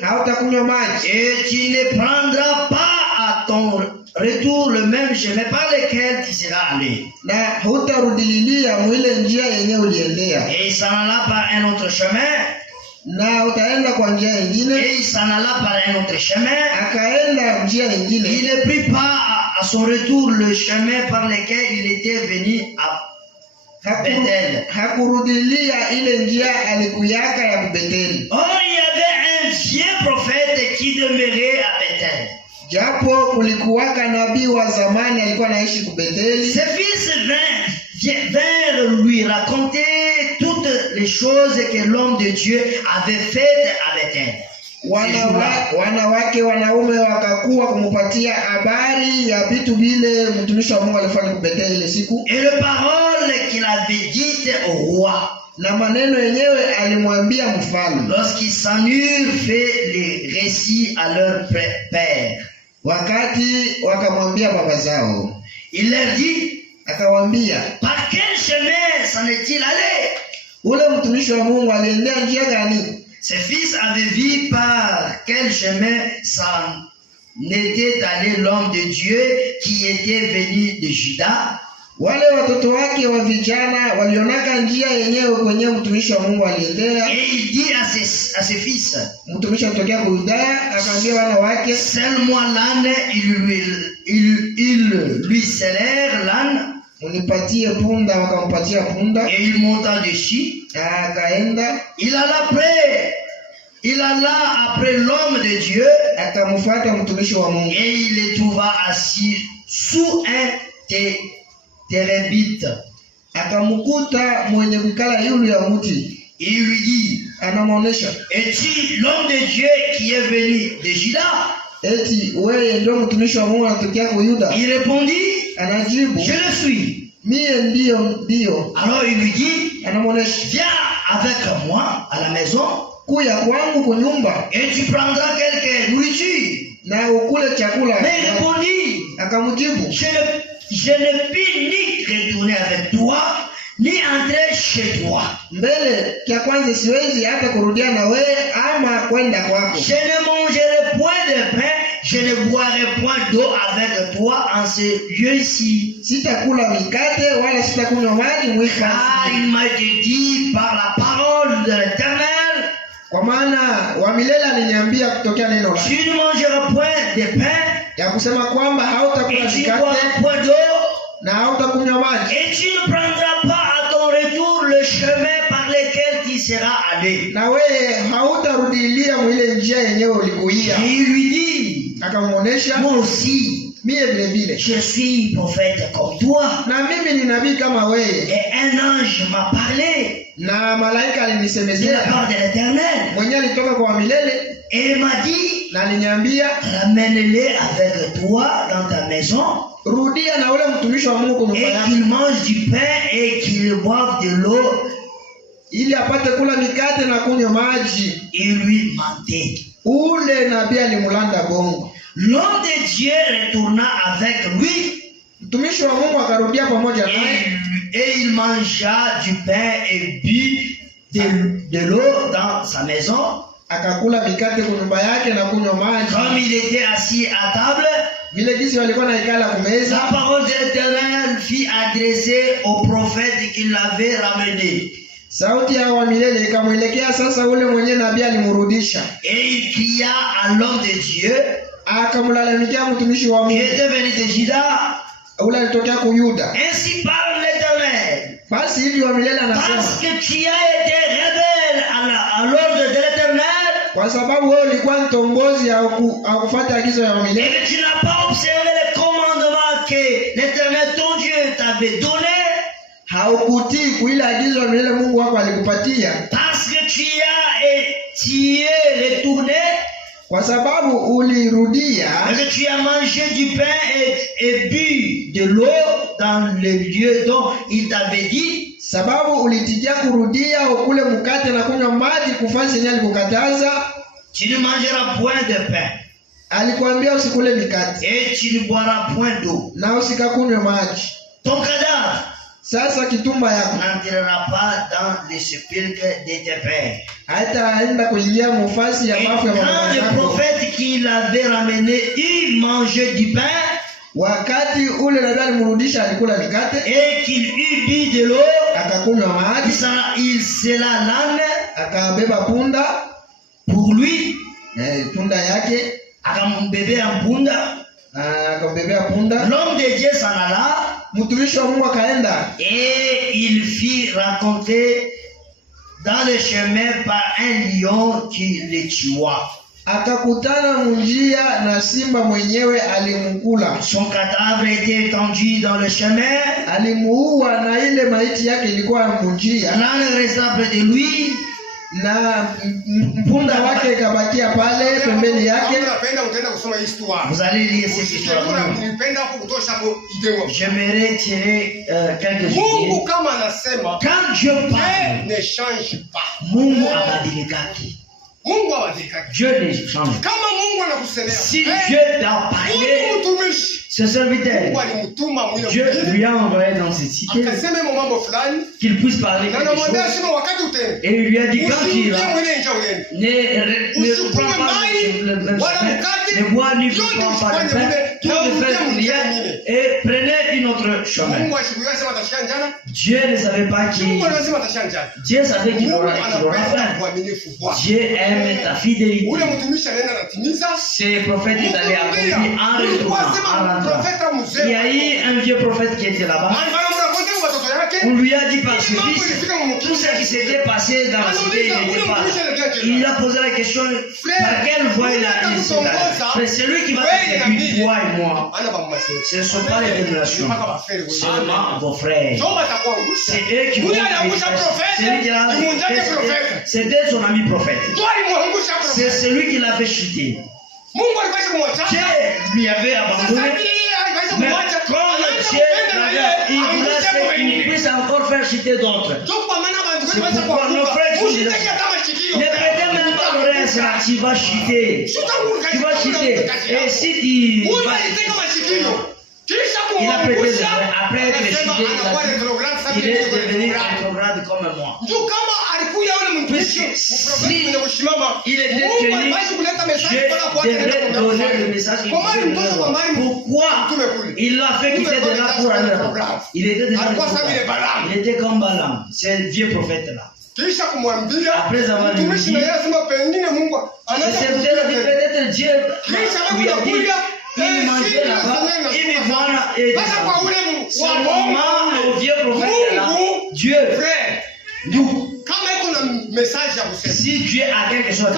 hautakunywa maji. Et tu ne prendras pas à ton retour le même chemin par lequel tu seras allé. Na hutarudilia mwile njia yenyewe uliendea. Et il s'en alla par un autre chemin. Na utaenda kwa njia nyingine. Et il s'en alla par un autre chemin. Akaenda njia nyingine. Il ne prit pas à son retour le chemin par lequel il était venu Bethel. Hakurudilia ile njia alikuyaka ya Bethel. Or il y avait un vieux prophète qui demeurait à Bethel. Japo kulikuwaka nabii wa zamani alikuwa anaishi Bethel. Ses fils vinrent lui raconter toutes les choses que l'homme de Dieu avait faites à Bethel. Wanawake wanaume wakakuwa kumupatia habari ya vitu vile mtumishi wa Mungu alifanya Bethel ile siku. Et le parole qu'il avait dit au roi. Na maneno yenyewe alimwambia mfalme. Lorsqu'ils s'en eurent fait les récits à leur père. Wakati wakamwambia baba zao. Il leur dit, akawaambia, par quel chemin s'en est-il allé? Ule mtumishi wa Mungu aliendea njia gani? Ses fils avaient vu par quel chemin s'en était allé l'homme de Dieu qui était venu de Juda. Wale watoto wake wa vijana walionaka njia yenyewe kwenye mtumishi wa Mungu aliendea. Et il dit à ses fils, mtumishi atokea kwa Yuda, akaambia wana wake, selle-moi l'âne. Ils lui scellèrent l'âne. Unipatie punda, wakampatia punda. Et il monta dessus. Akaenda. Il alla après l'homme de Dieu. Akamfuata mtumishi wa Mungu. Et il le trouva assis sous un terebinte. Akamkuta mwenye kukala yule ya mti. Il lui dit, anamuonesha, es-tu l'homme de Dieu qui est venu de Juda? Eti wewe ndio mtumishi wa Mungu anatokea kwa Yuda? Il répondit, anajibu, je le suis. Mie ndio. Alors il lui dit, anamuonesha, viens avec moi à la maison. Kuya kwangu kwa nyumba. Et tu prendras quelque nourriture. Na ukule chakula. Mais il répondit, akamjibu, je ne puis ni retourner avec toi, ni entrer chez toi. Mbele kia kwanza siwezi hata kurudia na wewe ama kwenda kwako. Je ne mangerai point de pain, je ne boirai point d'eau avec toi en ce lieu-ci. Sitakula mikate wala sitakunywa maji mwika. Car il m'a été dit par la parole de l'Éternel. Kwa maana wa milele aliniambia kutokea neno lake. Tu ne mangeras point de pain. Ya kusema kwamba hautakula mikate na hautakunywa maji. Et tu ne prendras pas à ton retour le chemin par lequel tu seras allé. Na wewe hautarudilia mwile njia yenyewe ulikuia. Et il lui dit, akamuonesha, moi aussi, mie vile vile, je suis prophète comme toi. Na mimi ni nabii kama wewe. Et un ange m'a parlé. Na malaika alinisemezea de la part de l'Éternel. Mwenye alitoka kwa milele. Et il m'a dit, na aliniambia, ramène-les avec toi dans ta maison. Rudia na ule mtumishi wa Mungu et qu'il mange du pain et qu'il boive de l'eau. Ili apate kula mikate na kunywa maji. Il lui mentait. Ule nabii alimulanda bongo. L'homme de Dieu retourna avec lui. Mtumishi wa Mungu akarudia pamoja naye. Et il mangea du pain et but de l'eau dans sa maison. Akakula mikate kwa nyumba yake na kunywa maji. Comme il était assis à table, vile jinsi walikuwa naikala kumeza, la parole de l'Éternel fut adressée au prophète qui l'avait ramené. Sauti ya wa milele ikamwelekea sasa ule mwenye nabii alimrudisha. Et il cria à l'homme de Dieu, akamlalamikia mtumishi wa Mungu, qui était venu de Juda, ule alitokea kwa Yuda. Ainsi parle l'Éternel. Basi hivi wa milele anasema, parce que tu as été rebelle à l'ordre de l'Éternel, kwa sababu wewe ulikuwa mtongozi au kufuata agizo ya milele, et que tu n'as pas observé les commandements que l'Éternel ton Dieu t'avait donné, haukutii kuile agizo ya milele Mungu wako alikupatia, parce que tu es retourné, kwa sababu ulirudia, et que tu as mangé du pain et bu de l'eau dans le lieu dont il t'avait dit, sababu ulitijia kurudia ukule mkate na kunywa maji kufanya yenye alikukataza. Tu ne mangeras point de pain. Alikwambia usikule mikate. Et tu ne boiras point d'eau. Na usikakunywe maji. Ton cadavre, sasa kitumba yako, n'entrera pas dans les sépulcres de tes pères. Haitaenda kuingia mufasi ya mafu ya baba yako. Quand le prophète qui l'avait ramené, il mangeait du pain. Wakati ule nabii alimrudisha alikula mikate, et qu'il eut bu de l'eau, akakunywa maji, il sella l'âne, akabeba punda pour lui, punda yake, akambebea punda, akambebea punda. L'homme de Dieu s'en alla, mtumishi wa Mungu akaenda. Et il fit raconter dans le chemin par un lion qui le tua. Akakutana munjia na simba mwenyewe alimkula. Son cadavre était étendu dans le chemin. Alimuua na ile maiti yake ilikuwa munjia. L'âne resta près de lui. Na mpunda wake ikabakia pale pembeni yake. Vous allez lire cette histoire. J'aimerais tirer quelques idées. Quand Dieu parle, ne change pas. Mungu abadilikaki. Dieu ne change pas. Si Dieu t'a parlé, ce serviteur, Dieu lui a envoyé dans cette cité qu'il puisse parler quelque chose. Et il lui a dit quand il ira, ne prends pas le chemin, ne bois ni prends pas le pain, tout le fait prière et prenez une autre chemin. Dieu ne savait pas qui. Dieu savait qu'il aura faim. Dieu aime ta fidélité. Ce prophète est allé accomplir en retournant, en rentrant. Il y a eu un vieux prophète qui était là-bas. On lui a dit par ses fils tout ce qui s'était passé dans la cité. Il a posé la question par quelle voie il a dit cela. Mais c'est lui qui va te dire toi et moi. Ce ne sont pas les révélations, seulement vos frères. C'est eux qui vont c'était son ami prophète. C'est celui qui l'a fait chuter. Dieu lui avait abandonné. Mais comme Dieu il voulait qu'il puisse encore faire chuter d'autres. C'est pourquoi nos frères ne prêtez même pas l'oreille à cela. Tu vas chuter. Tu vas chuter. Et si tu vas... Il a prêté l'oreille. Après être chuté, il est devenu rétrograde comme moi. Puisque si il était tenu, je devrais donner le message. Pourquoi il l'a fait quitter de là pour aller là? Il était déjà il était comme Balaam, c'est le vieux prophète là. Après avoir dit, peut-être Dieu lui a dit, il mangeait là-bas, il me voit et seulement au vieux prophète là, Dieu, nous. Si Dieu a quelque chose à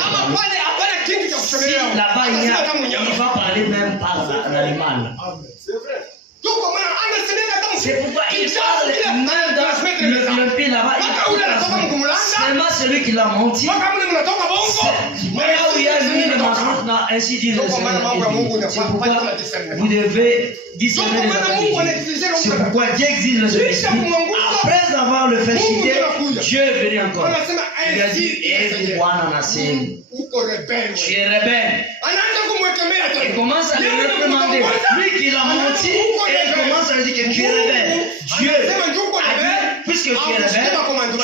dire, si là-bas il va parler même par l'animal. C'est pourquoi il parle même dans le pays là-bas. Seulement celui qui l'a menti. Mais là où il y a lui le mensonge, ainsi dit le Seigneur. C'est pourquoi vous devez discerner les vérités. C'est pourquoi Dieu exige le Esprit. Après avoir le fait chuter, Dieu est venu encore. Il a dit, tu es rebelle. Il commence à le réprimander. Lui qui l'a menti, et il commence à lui dire que tu es rebelle. Dieu a dit, puisque tu es rebelle,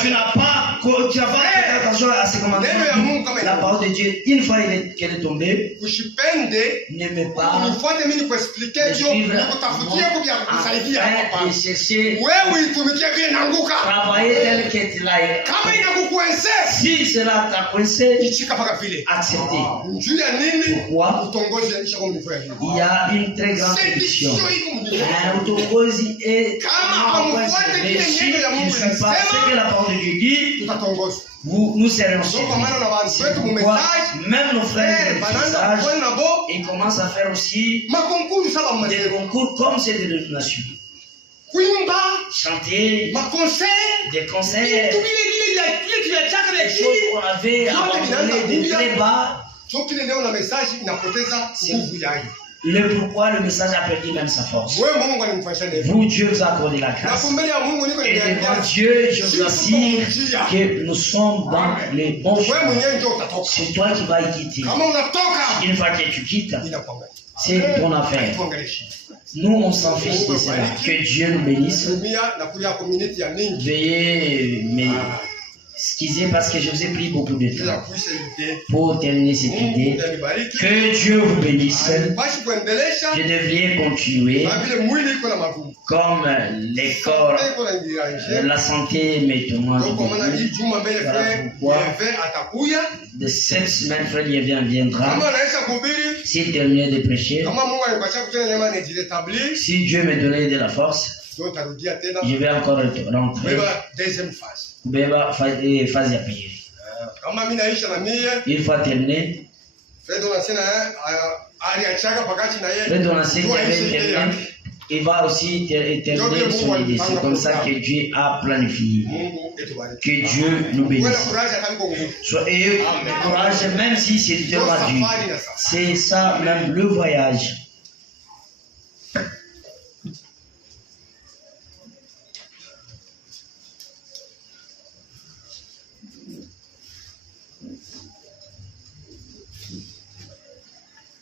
tu n'as pas fait attention à ses commandements. La parole de Dieu, une fois qu'elle est tombée, n'aimez pas de suivre et chercher travailler tel que tu l'as. Si cela t'a coincé, acceptez. Pourquoi? Il y a une très grande séduction. Utongozi est mais si tu ne suis pas ce que la parole de Dieu dit, nous serons séduits. C'est pourquoi même nos frères de message, ils commencent à faire aussi des concours comme ces dénominations. Chanter, des concerts, des choses qu'on avait abandonnées de très bas. Le pourquoi le message a perdu même sa force. Vous, Dieu vous a accordé la grâce. Et devant Dieu, je vous assure que nous sommes dans les bons chemins. C'est toi qui vas y quitter. Une fois que tu quittes, c'est ton affaire. Nous, on s'en fiche de cela. Que Dieu nous bénisse. Veuillez excusez parce que je vous ai pris beaucoup de temps pour terminer cette idée. Que Dieu vous bénisse. Je devrais continuer comme les corps, la santé me demande. Pourquoi de cette semaine, frère Yévien viendra. S'il termine de prêcher, Si Dieu me donnait de la force, je vais encore rentrer. Deuxième phase. Phase à payer. Une fois terminé, Frère Donatien qui avait terminé, il va aussi terminer son idée. C'est comme ça que Dieu a planifié. Que Dieu nous bénisse. Et courage, même si c'est dur à Dieu. C'est ça même le voyage.